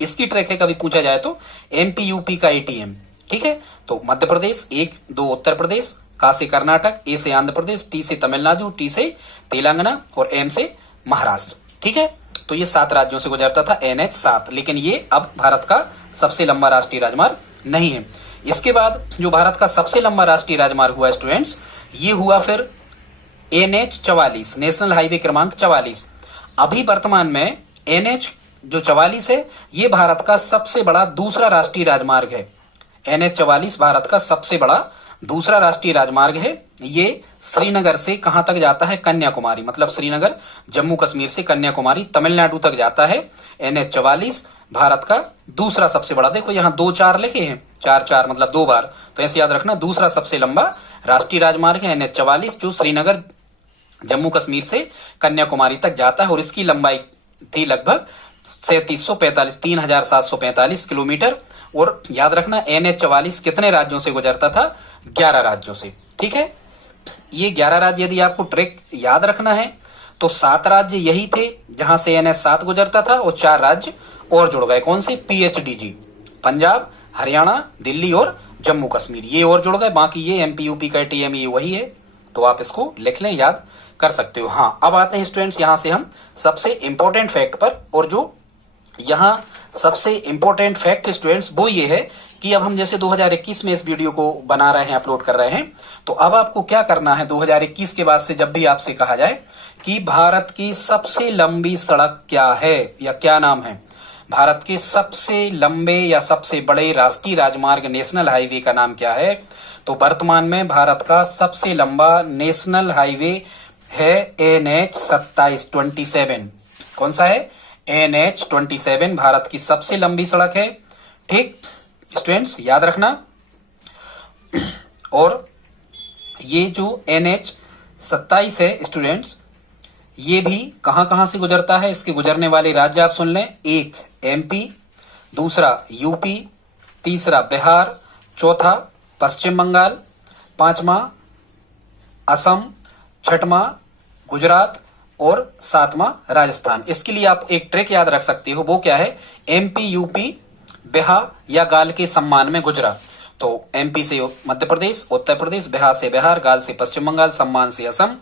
इसकी ट्रैक है, कभी पूछा जाए तो MP UP का ATM। ठीक है, तो मध्य प्रदेश 1, 2 उत्तर प्रदेश, का से कर्नाटक, A से आंध्र प्रदेश, T से तमिलनाडु, T से तेलंगाना, और M से महाराष्ट्र। ठीक है, तो ये 7 राज्यों से गुजरता था NH-7, लेकिन ये अब भारत का सबसे लंबा राष्ट्रीय राजमार्ग नहीं है। इसके बाद जो भारत का सबसे लंबा राष्ट्रीय राजमार्ग हुआ स्टूडेंट्स, ये हुआ फिर NH-44, नेशनल हाईवे क्रमांक 44। अभी वर्तमान में NH जो 44 है, ये भारत का सबसे बड़ा दूसरा राष्ट्रीय राजमार्ग है। NH-44 भारत का सबसे बड़ा दूसरा राष्ट्रीय राजमार्ग है। ये श्रीनगर से कहां तक जाता है? कन्याकुमारी, मतलब श्रीनगर जम्मू कश्मीर से कन्याकुमारी तमिलनाडु तक जाता है। NH-44 भारत का दूसरा सबसे बड़ा, देखो यहाँ 2-4 लिखे हैं, 4-4 मतलब 2 बार, तो ऐसे याद रखना, दूसरा सबसे लंबा राष्ट्रीय राजमार्ग है NH-44, जो श्रीनगर जम्मू कश्मीर से कन्याकुमारी तक जाता है। और इसकी लंबाई थी लगभग 3745 किलोमीटर। और याद रखना NH-44 कितने राज्यों से गुजरता था? 11 राज्यों से। ठीक है, ये 11 राज्य यदि आपको ट्रैक याद रखना है, तो 7 राज्य यही थे जहां से NH-7 गुजरता था, और 4 राज्य और जुड़ गए। कौन से? PHDG, पंजाब, हरियाणा, दिल्ली और जम्मू कश्मीर, ये और जुड़ गए। बाकी ये MP UP का ATM ये वही है, तो आप इसको लिख लें, याद कर सकते हो। हाँ, अब आते हैं स्टूडेंट्स, यहां से हम सबसे इंपॉर्टेंट फैक्ट पर, और जो यहाँ सबसे इंपॉर्टेंट फैक्ट स्टूडेंट्स वो ये है कि अब हम जैसे 2021 में इस वीडियो को बना रहे हैं, अपलोड कर रहे हैं, तो अब आपको क्या करना है 2021 के बाद से जब भी आपसे कहा जाए कि भारत की सबसे लंबी सड़क क्या है या क्या नाम है, भारत के सबसे लंबे या सबसे बड़े राष्ट्रीय राजमार्ग नेशनल हाईवे का नाम क्या है, तो वर्तमान में भारत का सबसे लंबा नेशनल हाईवे है NH27। कौन सा है? NH27 भारत की सबसे लंबी सड़क है। ठीक स्टूडेंट्स, याद रखना। और ये जो NH27 है स्टूडेंट्स, ये भी कहां कहां से गुजरता है, इसके गुजरने वाले राज्य आप सुन लें। एक MP, दूसरा UP, तीसरा बिहार, चौथा पश्चिम बंगाल, पांचवा असम, छठवां गुजरात और सातवां राजस्थान। इसके लिए आप एक ट्रिक याद रख सकते हो, वो क्या है? MP, UP, बिहार या गाल के सम्मान में गुजरा। तो MP से मध्य प्रदेश, उत्तर प्रदेश, बिहार से बिहार, गाल से पश्चिम बंगाल, सम्मान से असम,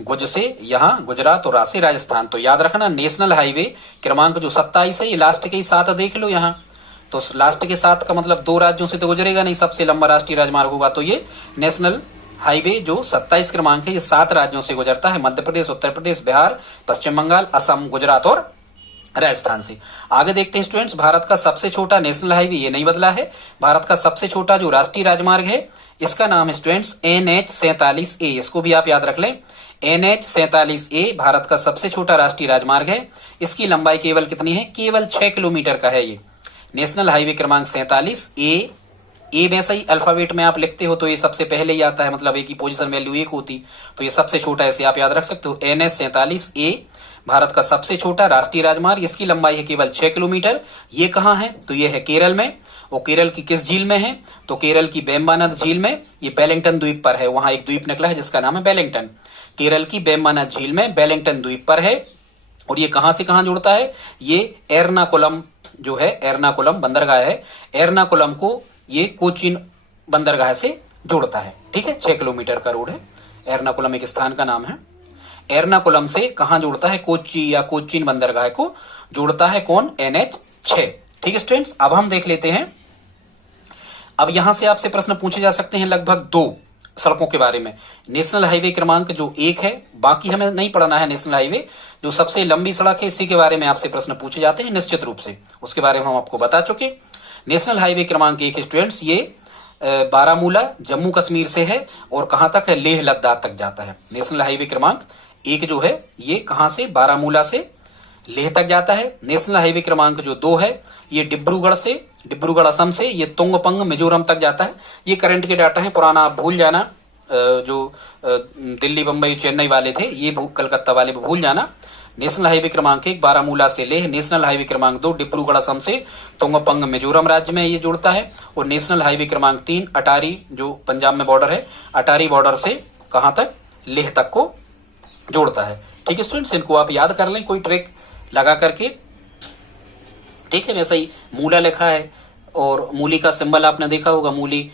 गुज से यहाँ गुजरात और रा से राजस्थान। तो याद रखना नेशनल हाईवे क्रमांक जो 27 है, ये लास्ट के ही 7 देख लो यहाँ। तो लास्ट के 7 का मतलब 2 राज्यों से तो गुजरेगा नहीं, सबसे लंबा राष्ट्रीय राजमार्ग होगा। तो ये नेशनल हाईवे जो 27 क्रमांक है, ये 7 राज्यों से गुजरता है, मध्य प्रदेश, उत्तर प्रदेश, बिहार, पश्चिम बंगाल, असम, गुजरात और राजस्थान से। आगे देखते हैं स्टूडेंट्स, भारत का सबसे छोटा नेशनल हाईवे, ये नहीं बदला है। भारत का सबसे छोटा जो राष्ट्रीय राजमार्ग है, इसका नाम है स्टूडेंट्स NH47A। इसको भी आप याद रख लें, NH47A भारत का सबसे छोटा राष्ट्रीय राजमार्ग है। इसकी लंबाई केवल कितनी है? केवल 6 किलोमीटर का है। ये नेशनल हाईवे क्रमांक 47A। ए वैसा ही अल्फाबेट में आप लिखते हो तो ये सबसे पहले ही आता है, मतलब ए की पोजीशन वैल्यू 1 होती, तो ये सबसे छोटा है, इसे आप याद रख सकते हो। NH47A भारत का सबसे छोटा राष्ट्रीय राजमार्ग, इसकी लंबाई है केवल 6 किलोमीटर। ये कहाँ है? तो ये है केरल में। और केरल की किस झील में है? तो केरल की वेम्बनाड झील में। ये वेलिंगटन द्वीप पर है, वहां एक द्वीप निकला है जिसका नाम है वेलिंगटन। केरल की वेम्बनाड झील में वेलिंगटन द्वीप पर है। और ये कहां से कहां जुड़ता है? ये एर्नाकुलम जो है, एर्नाकुलम बंदरगाह है, एर्नाकुलम को ये कोचीन बंदरगाह से जोड़ता है। ठीक है, 6 किलोमीटर का रोड है। एर्नाकुलम एक स्थान का नाम है। एर्नाकुलम से कहां जोड़ता है? कोची या कोचीन बंदरगाह को जोड़ता है। कौन? NH6। ठीक है स्टूडेंट्स, अब हम देख लेते हैं। अब यहां से आपसे प्रश्न पूछे जा सकते हैं लगभग 2 सड़कों के बारे में। नेशनल हाईवे क्रमांक जो 1 है, बाकी हमें नहीं पढ़ना है। नेशनल हाईवे जो सबसे लंबी सड़क है, इसी के बारे में आपसे प्रश्न पूछे जाते हैं निश्चित रूप से, उसके बारे में हम आपको बता चुके। नेशनल हाईवे क्रमांक 1 स्टूडेंट्स, ये बारामूला जम्मू कश्मीर से है और कहां तक है? लेह लद्दाख तक जाता है। नेशनल हाईवे क्रमांक 1 जो है, ये कहां से? बारामूला से लेह तक जाता है। नेशनल हाईवे क्रमांक जो 2 है, ये डिब्रूगढ़ असम से ये तुंगपंग मिजोरम तक जाता है। ये करंट के डाटा है, पुराना आप भूल जाना। जो दिल्ली, बंबई, चेन्नई वाले थे, ये कलकत्ता वाले भूल जाना। नेशनल हाईवे क्रमांक 1 बारामूला से लेह, नेशनल हाईवे क्रमांक 2 डिब्रूगढ़ असम से तुंगपंग मिजोरम राज्य में ये जुड़ता है। और नेशनल हाईवे क्रमांक 3 अटारी जो पंजाब में बॉर्डर है, अटारी बॉर्डर से कहां तक? लेह तक को जोड़ता है। ठीक है स्टूडेंट्स, इनको आप याद कर लें कोई ट्रिक लगा करके। ठीक है, वैसा ही मूला लिखा है और मूली का सिंबल आपने देखा होगा, मूली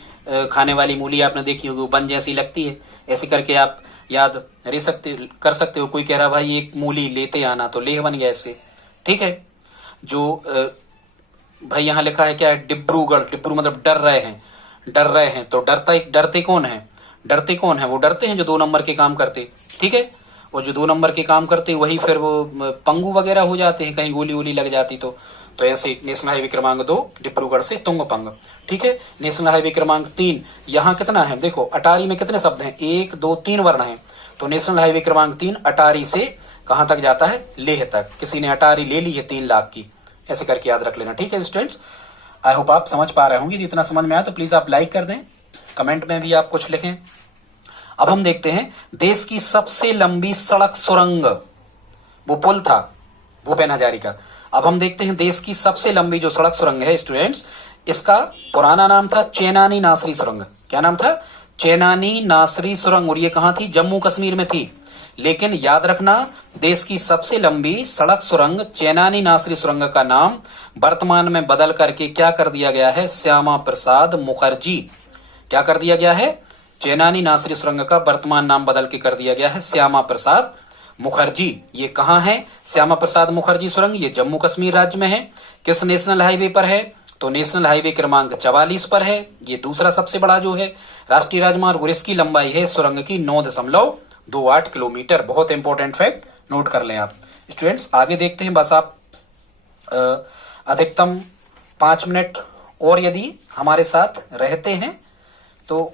खाने वाली मूली आपने देखी होगी, वो बन जैसी लगती है। ऐसे करके आप याद कर सकते हो। कोई कह रहा भाई एक मूली लेते आना, तो लेह बन गया इससे। ठीक है, जो भाई यहाँ लिखा है क्या है? डिब्रूगढ़, डिब्रू मतलब डर रहे हैं, तो डरते कौन है? वो डरते हैं जो 2 नंबर के काम करते। ठीक है, और जो 2 नंबर के काम करते वही फिर वो पंगु वगैरह हो जाते हैं, कहीं गोली वोली लग जाती तो ऐसे। नेशनल हाईवे क्रमांक 2 डिब्रूगढ़ से तुंगपंग। ठीक है, नेशनल हाईवे क्रमांक 3 यहाँ कितना है? देखो अटारी में कितने शब्द हैं? 1 2 3 वर्ण हैं। तो नेशनल हाईवे क्रमांक 3 अटारी से कहां तक जाता है? लेह तक। किसी ने अटारी ले ली है 3 लाख की, ऐसे करके याद रख लेना। ठीक है स्टूडेंट्स, आई होप आप समझ पा रहे होंगे। जितना समझ में आया तो प्लीज आप लाइक कर दें, कमेंट में भी आप कुछ लिखें। अब हम देखते हैं देश की सबसे लंबी सड़क सुरंग, वो पुल था भूपेन हजारी का। अब हम देखते हैं देश की सबसे लंबी जो सड़क सुरंग है स्टूडेंट्स, इसका पुराना नाम था चेनानी नासरी सुरंग। क्या नाम था? चेनानी नासरी सुरंग। और ये कहां थी? जम्मू कश्मीर में थी। लेकिन याद रखना, देश की सबसे लंबी सड़क सुरंग चेनानी नासरी सुरंग का नाम वर्तमान में बदल करके क्या कर दिया गया है? श्यामा प्रसाद मुखर्जी। क्या कर दिया गया है? चेनानी नासरी सुरंग का वर्तमान नाम बदल के कर दिया गया है श्यामा प्रसाद मुखर्जी, ये कहाँ है? श्यामा प्रसाद मुखर्जी सुरंग, ये जम्मू कश्मीर राज्य में है। किस नेशनल हाईवे पर है? तो नेशनल हाईवे क्रमांक 44 पर है। ये दूसरा सबसे बड़ा जो है राष्ट्रीय राजमार्ग, और इसकी लंबाई है सुरंग की 9.28 किलोमीटर। बहुत इंपॉर्टेंट फैक्ट, नोट कर लें आप स्टूडेंट्स। आगे देखते हैं। बस आप अधिकतम 5 मिनट और यदि हमारे साथ रहते हैं तो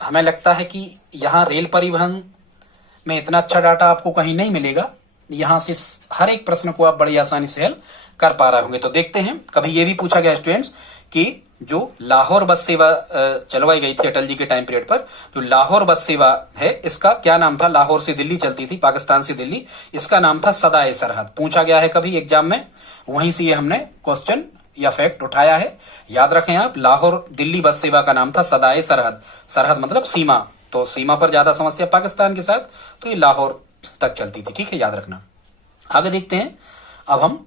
हमें लगता है कि यहाँ रेल परिवहन में इतना अच्छा डाटा आपको कहीं नहीं मिलेगा। यहाँ से हर एक प्रश्न को आप बड़ी आसानी से हल कर पा रहे होंगे। तो देखते हैं। कभी ये भी पूछा गया स्टूडेंट्स कि जो लाहौर बस सेवा चलवाई गई थी अटल जी के टाइम पीरियड पर, जो लाहौर बस सेवा है इसका क्या नाम था? लाहौर से दिल्ली चलती थी, पाकिस्तान से दिल्ली, इसका नाम था सदाए सरहद। पूछा गया है कभी एग्जाम में, वहीं से ये हमने क्वेश्चन या फैक्ट उठाया है। याद रखें आप, लाहौर दिल्ली बस सेवा का नाम था सदाए सरहद। सरहद मतलब सीमा, तो सीमा पर ज्यादा समस्या पाकिस्तान के साथ, तो ये लाहौर तक चलती थी। ठीक है, याद रखना। आगे देखते हैं। अब हम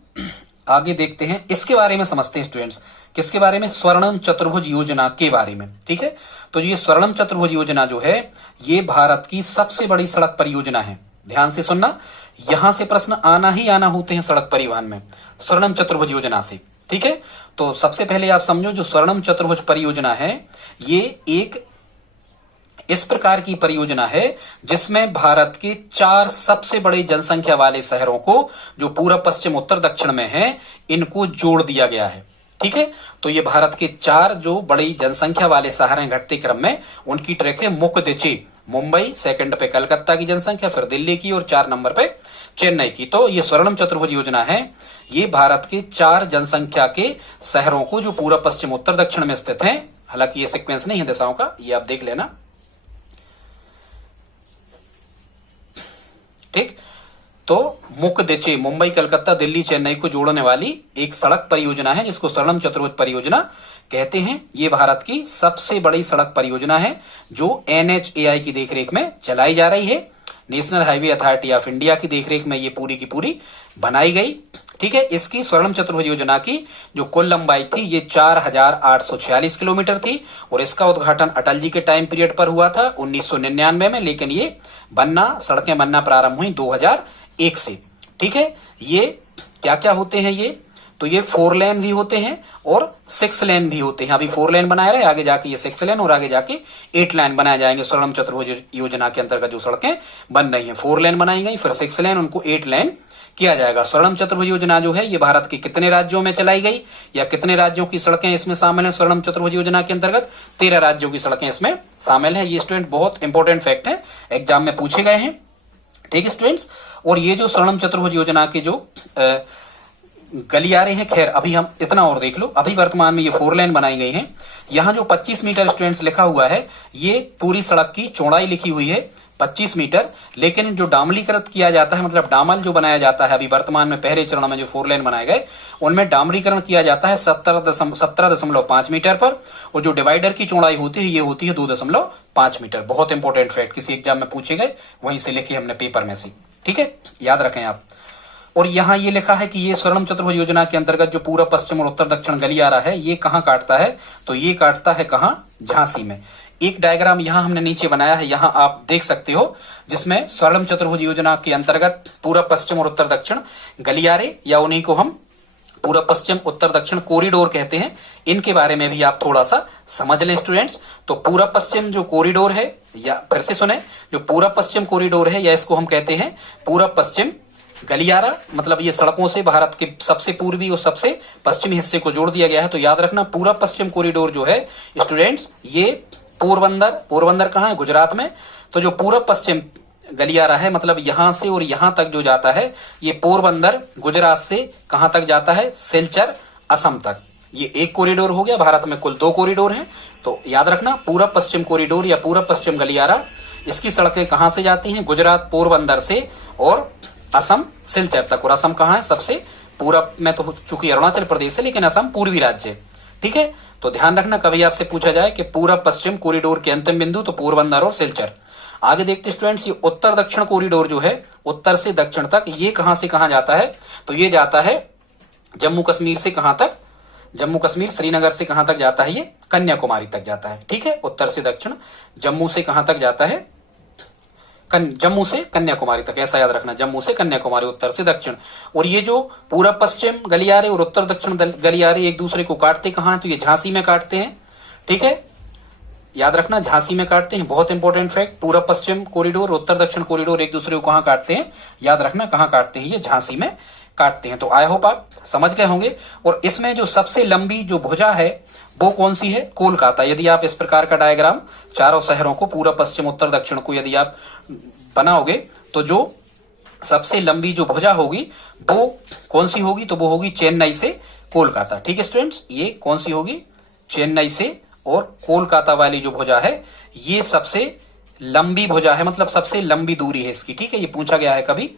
आगे देखते हैं, इसके बारे में समझते हैं स्टूडेंट्स। किसके बारे में? स्वर्णम चतुर्भुज योजना के बारे में। ठीक है, तो ये स्वर्णम चतुर्भुज योजना जो है ये भारत की सबसे बड़ी सड़क परियोजना है। ध्यान से सुनना, यहां से प्रश्न आना ही आना होते हैं सड़क परिवहन में, स्वर्णम चतुर्भुज योजना से। ठीक है, तो सबसे पहले आप समझो जो स्वर्णम चतुर्भुज परियोजना है ये एक इस प्रकार की परियोजना है जिसमें भारत के 4 सबसे बड़े जनसंख्या वाले शहरों को, जो पूर्व पश्चिम उत्तर दक्षिण में हैं, इनको जोड़ दिया गया है। ठीक है, तो ये भारत के 4 जो बड़ी जनसंख्या वाले शहर हैं घटते क्रम में, उनकी ट्रैक है मुख्य मुंबई, सेकंड पे कलकत्ता की जनसंख्या, फिर दिल्ली की, और 4 नंबर पे चेन्नई की। तो ये स्वर्णम चतुर्भुज योजना है, ये भारत के 4 जनसंख्या के शहरों को, जो पूर्व पश्चिम उत्तर दक्षिण में स्थित हैं, हालांकि ये सीक्वेंस नहीं है दिशाओं का, ये आप देख लेना। ठीक, तो मुख्य मुंबई, कलकत्ता, दिल्ली, चेन्नई को जोड़ने वाली एक सड़क परियोजना है जिसको स्वर्णम चतुर्भुज परियोजना कहते हैं। ये भारत की सबसे बड़ी सड़क परियोजना है जो NHAI की देखरेख में चलाई जा रही है। National highway authority of India की देखरेख में ये पूरी की पूरी बनाई गई। ठीक है, इसकी स्वर्णम चतुर्भुज योजना की जो कुल लंबाई थी ये 4846 किलोमीटर थी, और इसका उद्घाटन अटल जी के टाइम पीरियड पर हुआ था 1999 में, लेकिन ये सड़कें बनना प्रारंभ हुई 2001 से। ठीक है, ये क्या क्या होते हैं ये? तो ये 4 लेन भी होते हैं और 6 लेन भी होते हैं। अभी 4 लेन बनाए रहे, आगे जाके ये 6 लेन और आगे जाके 8 लेन बनाए जाएंगे। स्वर्णम चतुर्भुज योजना के अंतर्गत जो सड़कें बन रही हैं, 4 लेन बनाई गई, फिर 6 लेन, उनको 8 लेन किया जाएगा। स्वर्णम चतुर्भुज योजना जो है ये भारत के कितने राज्यों में चलाई गई, या कितने राज्यों की सड़कें इसमें शामिल हैं? स्वर्णम चतुर्भुज योजना के अंतर्गत 13 राज्यों की सड़कें इसमें शामिल है। ये स्टूडेंट बहुत इंपॉर्टेंट फैक्ट है, एग्जाम में पूछे गए हैं। ठीक है स्टूडेंट्स, और ये जो स्वर्णम चतुर्भुज योजना के जो गलियारे हैं, खैर अभी हम इतना और देख लो। अभी वर्तमान में ये 4 लेन बनाई गई हैं। यहाँ जो 25 मीटर स्टूडेंट्स लिखा हुआ है, ये पूरी सड़क की चौड़ाई लिखी हुई है 25 मीटर, लेकिन जो डामरीकृत किया जाता है, मतलब डामल जो बनाया जाता है अभी वर्तमान में पहले चरण में जो 4 लेन बनाए गए उनमें डामरीकरण किया जाता है 17.5 मीटर पर, और जो डिवाइडर की चौड़ाई होती है ये होती है 2.5 मीटर। बहुत इंपॉर्टेंट फैक्ट, किसी एग्जाम में पूछे गए, वहीं से लिखे हमने पेपर में से। ठीक है, याद रखें आप। और यहाँ ये लिखा है कि ये स्वर्णम चतुर्भुज योजना के अंतर्गत जो पूर्व पश्चिम और उत्तर दक्षिण गलियारा है ये कहाँ काटता है? तो ये काटता है कहाँ? झांसी में। एक डायग्राम यहाँ हमने नीचे बनाया है, यहाँ आप देख सकते हो, जिसमें स्वर्णम चतुर्भुज योजना के अंतर्गत पूर्व पश्चिम और उत्तर दक्षिण गलियारे, या उन्हीं को हम पूर्व पश्चिम उत्तर दक्षिण कॉरिडोर कहते हैं, इनके बारे में भी आप थोड़ा सा समझ लें स्टूडेंट्स। तो पूर्व पश्चिम जो कॉरिडोर है, या फिर से सुने, जो पूर्व पश्चिम कॉरिडोर है, या इसको हम कहते हैं पूर्व पश्चिम गलियारा, मतलब ये सड़कों से भारत के सबसे पूर्वी और सबसे पश्चिमी हिस्से को जोड़ दिया गया है। तो याद रखना, पूर्व पश्चिम कॉरिडोर जो है स्टूडेंट्स, ये पोरबंदर कहाँ है? गुजरात में। तो जो पूर्व पश्चिम गलियारा है, मतलब यहां से और यहां तक जो जाता है, ये पोरबंदर गुजरात से कहां तक जाता है? सिलचर असम तक। ये एक कॉरिडोर हो गया। भारत में कुल 2 कॉरिडोर हैं, तो याद रखना पूर्व पश्चिम कॉरिडोर या पूर्व पश्चिम गलियारा, इसकी सड़कें कहां से जाती हैं? गुजरात पोरबंदर से और असम सिलचर तक। और असम कहाँ है? सबसे पूरब में तो चूंकि अरुणाचल प्रदेश है, लेकिन असम पूर्वी राज्य है। ठीक है, तो ध्यान रखना, कभी आपसे पूछा जाए कि पूर्व पश्चिम कॉरिडोर के अंतिम बिंदु, तो पोरबंदर और सिलचर। आगे देखते स्टूडेंट्स, ये उत्तर दक्षिण कॉरिडोर जो है, उत्तर से दक्षिण तक, ये कहां से कहां जाता है? तो ये जाता है जम्मू कश्मीर से कहां तक? जम्मू कश्मीर श्रीनगर से कहां तक जाता है? ये कन्याकुमारी तक जाता है। ठीक है, उत्तर से दक्षिण जम्मू से कहां तक जाता है? जम्मू से कन्याकुमारी तक, ऐसा याद रखना, जम्मू से कन्याकुमारी, उत्तर से दक्षिण। और ये जो पूर्व पश्चिम गलियारे और उत्तर दक्षिण गलियारे एक दूसरे को काटते कहाँ हैं, तो ये झांसी में काटते हैं। ठीक है, याद रखना, झांसी में काटते हैं, बहुत इंपॉर्टेंट फैक्ट। पूर्व पश्चिम कॉरिडोर, उत्तर दक्षिण कॉरिडोर एक दूसरे को कहाँ काटते हैं, याद रखना कहाँ काटते हैं, ये झांसी में काटते हैं। तो आई होप आप समझ गए होंगे। और इसमें जो सबसे लंबी जो भुजा है वो कौन सी है, कोलकाता। यदि आप इस प्रकार का डायग्राम चारों शहरों को, पूर्व पश्चिम उत्तर दक्षिण को यदि आप बनाओगे, तो जो सबसे लंबी जो भुजा होगी वो कौन सी होगी, तो वो होगी चेन्नई से कोलकाता। ठीक है स्टूडेंट्स, ये कौन सी होगी, चेन्नई से और कोलकाता वाली जो भुजा है ये सबसे लंबी भुजा है, मतलब सबसे लंबी दूरी है इसकी। ठीक है, ये पूछा गया है कभी।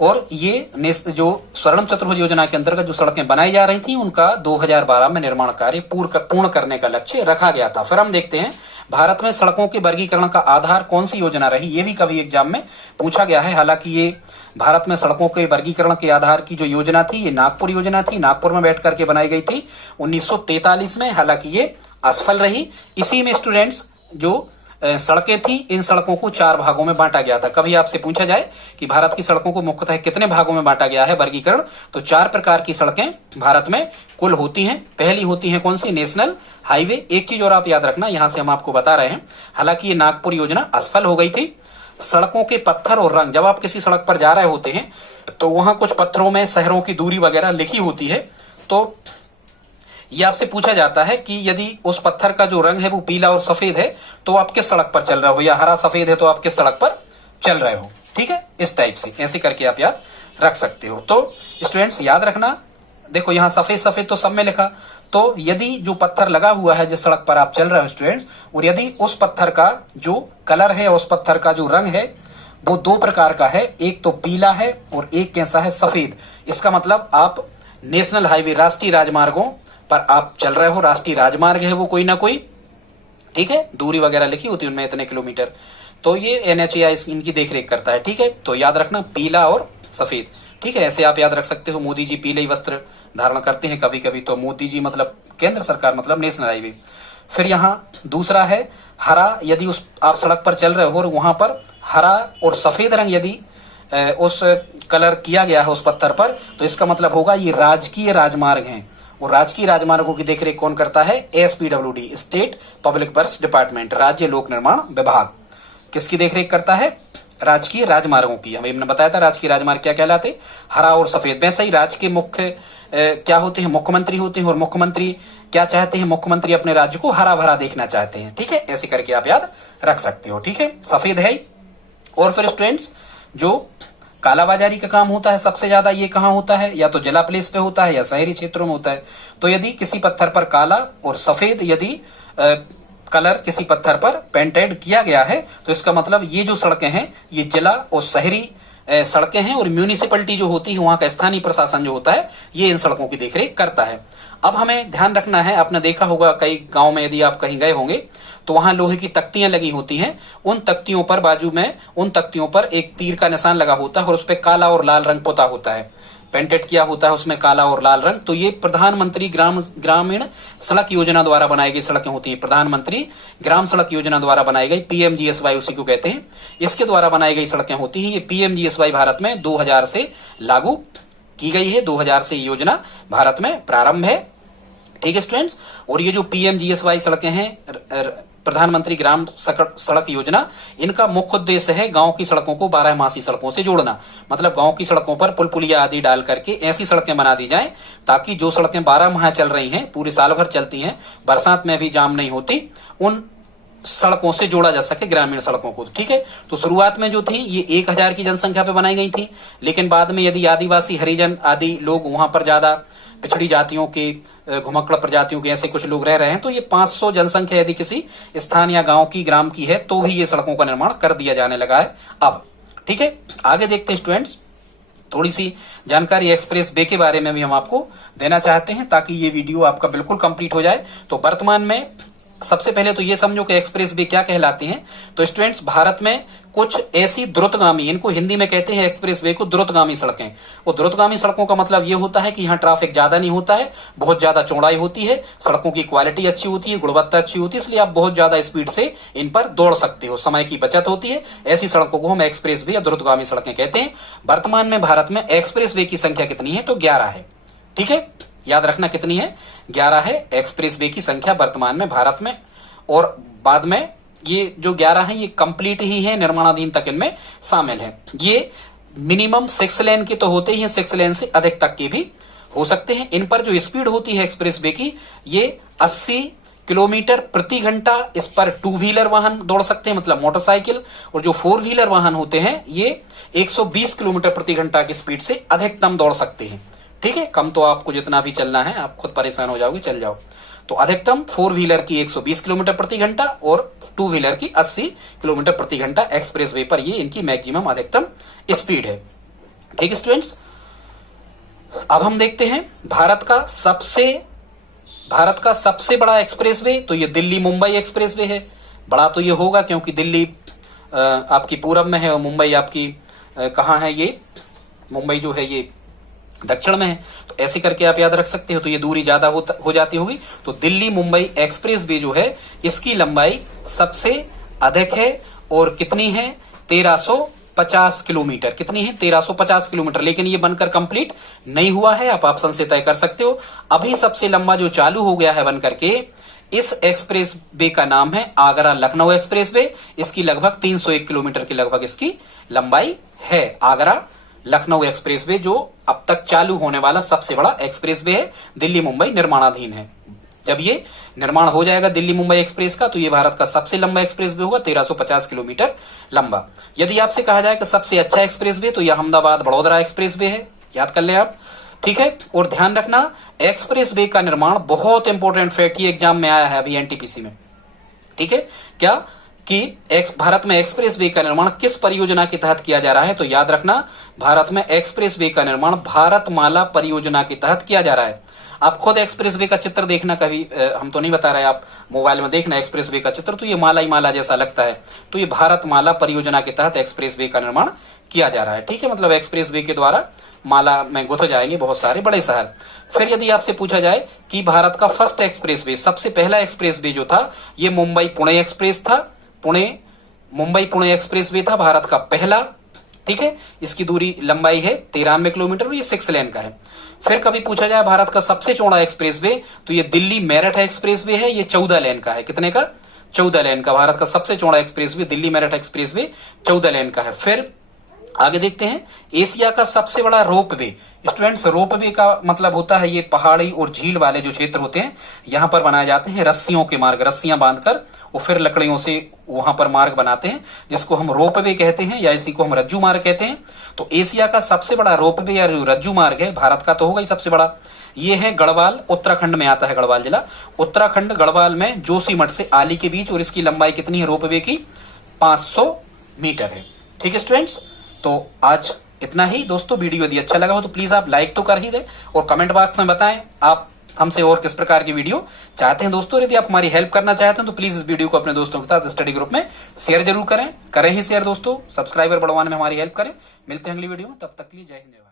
और ये जो स्वर्णम चतुर्भुज योजना के अंतर्गत जो सड़कें बनाई जा रही थी उनका 2012 में निर्माण कार्य पूर्ण करने का लक्ष्य रखा गया था। फिर हम देखते हैं भारत में सड़कों के वर्गीकरण का आधार कौन सी योजना रही, ये भी कभी एग्जाम में पूछा गया है। हालांकि ये भारत में सड़कों के वर्गीकरण के आधार की जो योजना थी ये नागपुर योजना थी, नागपुर में बैठ करके बनाई गई थी 1943 में। हालांकि ये असफल रही। इसी में स्टूडेंट्स जो सड़कें थी, इन सड़कों को 4 भागों में बांटा गया था। कभी आपसे पूछा जाए कि भारत की सड़कों को मुख्यतः कितने भागों में बांटा गया है वर्गीकरण, तो 4 प्रकार की सड़कें भारत में कुल होती हैं। पहली होती है कौन सी, नेशनल हाईवे। एक चीज और आप याद रखना, यहां से हम आपको बता रहे हैं, हालांकि ये नागपुर योजना असफल हो गई थी। सड़कों के पत्थर और रंग, जब आप किसी सड़क पर जा रहे होते हैं तो वहां कुछ पत्थरों में शहरों की दूरी वगैरह लिखी होती है, तो ये आपसे पूछा जाता है कि यदि उस पत्थर का जो रंग है वो पीला और सफेद है तो आप किस सड़क पर चल रहे हो, या हरा सफेद है तो आप किस सड़क पर चल रहे हो। ठीक है, इस टाइप से ऐसे करके आप याद रख सकते हो। तो स्टूडेंट्स याद रखना, देखो यहाँ सफेद सफेद तो सब में लिखा, तो यदि जो पत्थर लगा हुआ है जिस सड़क पर आप चल रहे हो स्टूडेंट्स, और यदि उस पत्थर का जो कलर है, उस पत्थर का जो रंग है वो 2 प्रकार का है, एक तो पीला है और एक कैसा है, सफेद। इसका मतलब आप नेशनल हाईवे, राष्ट्रीय राजमार्गों पर आप चल रहे हो, राष्ट्रीय राजमार्ग है वो कोई ना कोई, ठीक है, दूरी वगैरह लिखी होती है उनमें इतने किलोमीटर, तो ये एनएचएआई इनकी देखरेख करता है। ठीक है, तो याद रखना पीला और सफेद। ठीक है, ऐसे आप याद रख सकते हो। मोदी जी पीले वस्त्र धारण करते हैं कभी कभी, तो मोदी जी मतलब केंद्र सरकार, मतलब नेशनल हाईवे। फिर यहाँ दूसरा है हरा, यदि उस आप सड़क पर चल रहे हो और वहां पर हरा और सफेद रंग यदि उस कलर किया गया है उस पत्थर पर, तो इसका मतलब होगा ये राजकीय राजमार्ग हैं। और राजकीय राजमार्गों की देखरेख कौन करता है, एसपीडब्ल्यूडी, स्टेट पब्लिक वर्क्स डिपार्टमेंट, राज्य लोक निर्माण विभाग। किसकी देखरेख करता है, राजकीय राजमार्गों की। हमें हमने बताया था राजकीय राजमार्ग क्या कहलाते, हरा और सफेद। वैसे ही राज्य के मुख्य क्या होते हैं, मुख्यमंत्री होते हैं, और मुख्यमंत्री क्या चाहते हैं, मुख्यमंत्री अपने राज्य को हरा भरा देखना चाहते हैं। ठीक है, ऐसे करके आप याद रख सकते हो। ठीक है, सफेद है। और फिर स्टूडेंट्स जो कालाबाजारी का काम होता है सबसे ज्यादा ये कहाँ होता है, या तो जला प्लेस पे होता है या शहरी क्षेत्रों में होता है। तो यदि किसी पत्थर पर काला और सफेद यदि कलर किसी पत्थर पर पेंटेड किया गया है, तो इसका मतलब ये जो सड़कें हैं ये जिला और शहरी सड़कें हैं, और म्यूनिसिपैलिटी जो होती है वहां का स्थानीय प्रशासन जो होता है ये इन सड़कों की देखरेख करता है। अब हमें ध्यान रखना है, आपने देखा होगा कई गांव में यदि आप कहीं गए होंगे तो वहां लोहे की तख्तियां लगी होती हैं, उन तख्तियों पर बाजू में उन तख्तियों पर एक तीर का निशान लगा होता है और उस पर काला और लाल रंग पोता होता है, पेंटेड किया होता है उसमें काला और लाल रंग। तो ये प्रधानमंत्री ग्रामीण सड़क योजना द्वारा बनाई गई सड़कें होती है, प्रधानमंत्री ग्राम सड़क योजना द्वारा बनाई गई, पीएमजीएसवाई उसी को कहते हैं, इसके द्वारा बनाई गई सड़कें होती हैं। ये पीएमजीएसवाई भारत में 2000 से लागू की गई है, 2000 से योजना भारत में प्रारंभ है। ठीक है स्टूडेंट्स, और ये जो पीएमजीएसवाई सड़कें हैं, प्रधानमंत्री ग्राम सड़क योजना, इनका मुख्य उद्देश्य है गांव की सड़कों को 12मासी सड़कों से जोड़ना। मतलब गांव की सड़कों पर पुल पुलिया आदि डाल करके ऐसी सड़कें बना दी जाएं ताकि जो सड़कें 12 माह चल रही हैं, पूरे साल भर चलती हैं, बरसात में भी जाम नहीं होती, उन सड़कों से जोड़ा जा सके ग्रामीण सड़कों को। ठीक है, तो शुरुआत में जो थी ये 1000 की जनसंख्या पे बनाई गई थी, लेकिन बाद में यदि आदिवासी, हरिजन आदि लोग वहां पर ज्यादा पिछड़ी जातियों के, घुमक्कड़ प्रजातियों के ऐसे कुछ लोग रह रहे हैं, तो ये 500 जनसंख्या यदि किसी स्थान या गांव की, ग्राम की है तो भी ये सड़कों का निर्माण कर दिया जाने लगा है अब। ठीक है, आगे देखते हैं स्टूडेंट्स, थोड़ी सी जानकारी एक्सप्रेस वे के बारे में भी हम आपको देना चाहते हैं ताकि ये वीडियो आपका बिल्कुल कंप्लीट हो जाए। तो वर्तमान में सबसे पहले तो ये समझो कि एक्सप्रेस वे क्या कहलाती हैं। तो स्टूडेंट्स, भारत में कुछ ऐसी द्रुतगामी, इनको हिंदी में कहते हैं एक्सप्रेस वे को द्रुतगामी सड़कें। वो द्रुतगामी सड़कों का मतलब ये होता है कि यहाँ ट्रैफिक ज्यादा नहीं होता है, बहुत ज्यादा चौड़ाई होती है, सड़कों की क्वालिटी अच्छी होती है, गुणवत्ता अच्छी होती है, इसलिए आप बहुत ज्यादा स्पीड से इन पर दौड़ सकते हो, समय की बचत होती है। ऐसी सड़कों को हम एक्सप्रेस वे या द्रुतगामी सड़कें कहते हैं। वर्तमान में भारत में एक्सप्रेस वे की संख्या कितनी है? तो 11 है। ठीक है, याद रखना कितनी है? 11 है एक्सप्रेस वे की संख्या वर्तमान में भारत में। और बाद में ये जो 11 है ये कंप्लीट ही है, निर्माणाधीन तक इनमें शामिल है। ये मिनिमम 6 लेन के तो होते ही हैं, 6 लेन से अधिक तक के भी हो सकते हैं। इन पर जो स्पीड होती है एक्सप्रेस वे की, ये 80 किलोमीटर प्रति घंटा। इस पर 2 व्हीलर वाहन दौड़ सकते हैं, मतलब मोटरसाइकिल। और जो 4 व्हीलर वाहन होते हैं ये 120 किलोमीटर प्रति घंटा की स्पीड से अधिकतम दौड़ सकते हैं। ठीक है, कम तो आपको जितना भी चलना है, आप खुद परेशान हो जाओगे, चल जाओ। तो अधिकतम 4 व्हीलर की 120 किलोमीटर प्रति घंटा और 2 व्हीलर की 80 किलोमीटर प्रति घंटा एक्सप्रेस वे पर ये इनकी मैक्सिमम अधिकतम स्पीड है। ठीक है स्टूडेंट्स, अब हम देखते हैं भारत का सबसे बड़ा एक्सप्रेस वे। तो ये दिल्ली मुंबई एक्सप्रेस वे है। बड़ा तो ये होगा क्योंकि दिल्ली आपकी पूरब में है और मुंबई आपकी कहाँ है? ये मुंबई जो है ये दक्षिण में है। तो ऐसे करके आप याद रख सकते हो, तो ये दूरी ज्यादा हो जाती होगी। तो दिल्ली मुंबई एक्सप्रेस वे जो है इसकी लंबाई सबसे अधिक है और कितनी है? 1350 किलोमीटर। कितनी है? 1350 किलोमीटर। लेकिन ये बनकर कंप्लीट नहीं हुआ है, आप ऑप्शन से तय कर सकते हो। अभी सबसे लंबा जो चालू हो गया है बनकर के, इस एक्सप्रेस वे का नाम है आगरा लखनऊ एक्सप्रेस वे। इसकी लगभग 301 किलोमीटर की लगभग इसकी लंबाई है। आगरा लखनऊ एक्सप्रेस वे जो अब तक चालू होने वाला सबसे बड़ा एक्सप्रेस वे है। दिल्ली मुंबई निर्माणाधीन है। जब ये निर्माण हो जाएगा दिल्ली मुंबई एक्सप्रेस का, तो ये भारत का सबसे लंबा एक्सप्रेस वे होगा, 1350 किलोमीटर लंबा। यदि आपसे कहा जाए कि सबसे अच्छा एक्सप्रेस वे, तो यह अहमदाबाद बड़ौदा एक्सप्रेस वे है। याद कर लें आप। ठीक है, और ध्यान रखना एक्सप्रेस वे का निर्माण, बहुत इंपॉर्टेंट फैक्ट, ये एग्जाम में आया है अभी एनटीपीसी में। ठीक है, क्या कि भारत में एक्सप्रेस वे का निर्माण किस परियोजना के तहत किया जा रहा है? तो याद रखना, भारत में एक्सप्रेस वे का निर्माण भारतमाला परियोजना के तहत किया जा रहा है। आप खुद एक्सप्रेस वे का चित्र देखना, कभी हम तो नहीं बता रहे, आप मोबाइल में देखना एक्सप्रेस वे का चित्र, तो ये माला ही माला जैसा लगता है। तो ये भारतमाला परियोजना के तहत एक्सप्रेस वे का निर्माण किया जा रहा है। ठीक है, मतलब एक्सप्रेस वे के द्वारा माला में गुथ जाएंगे बहुत सारे बड़े शहर। फिर यदि आपसे पूछा जाए कि भारत का फर्स्ट एक्सप्रेस वे, सबसे पहला एक्सप्रेस वे जो था, ये मुंबई पुणे एक्सप्रेस था। मुंबई पुणे एक्सप्रेस वे था भारत का पहला। ठीक है, इसकी दूरी लंबाई है 93 किलोमीटर और ये 6 लेन का है। फिर कभी पूछा जाए भारत का सबसे चौड़ा एक्सप्रेस वे, तो ये दिल्ली मेरठ एक्सप्रेस वे है। ये 14 लेन का है। कितने का? 14 लेन का। भारत का सबसे चौड़ा express way Delhi Meerut express way 14 लेन का है। फिर आगे देखते हैं एशिया का सबसे बड़ा रोप वे। स्टूडेंट्स, रोप वे का मतलब होता है ये पहाड़ी और झील वाले जो क्षेत्र होते हैं, यहां पर बनाए जाते हैं रस्सियों के मार्ग, रस्सियां बांधकर और फिर लकड़ियों से वहां पर मार्ग बनाते हैं, जिसको हम रोप वे कहते हैं या इसी को हम रज्जू मार्ग कहते हैं। तो एशिया का सबसे बड़ा रोप वे या रज्जू मार्ग है, भारत का तो होगा ही सबसे बड़ा, ये है गढ़वाल, उत्तराखंड में आता है गढ़वाल जिला। उत्तराखंड गढ़वाल में जोशीमठ से आली के बीच, और इसकी लंबाई कितनी है रोप वे की? 500 मीटर है। ठीक है स्टूडेंट्स, तो आज इतना ही दोस्तों। वीडियो यदि अच्छा लगा हो तो प्लीज आप लाइक तो कर ही दें और कमेंट बॉक्स में बताएं आप हमसे और किस प्रकार की वीडियो चाहते हैं दोस्तों। यदि आप हमारी हेल्प करना चाहते हैं तो प्लीज इस वीडियो को अपने दोस्तों के साथ स्टडी ग्रुप में शेयर जरूर करें ही शेयर दोस्तों। सब्सक्राइबर बढ़वाने में हमारी हेल्प करें। मिलते हैं अगली वीडियो में, तब तक के लिए जय हिंद जय भारत।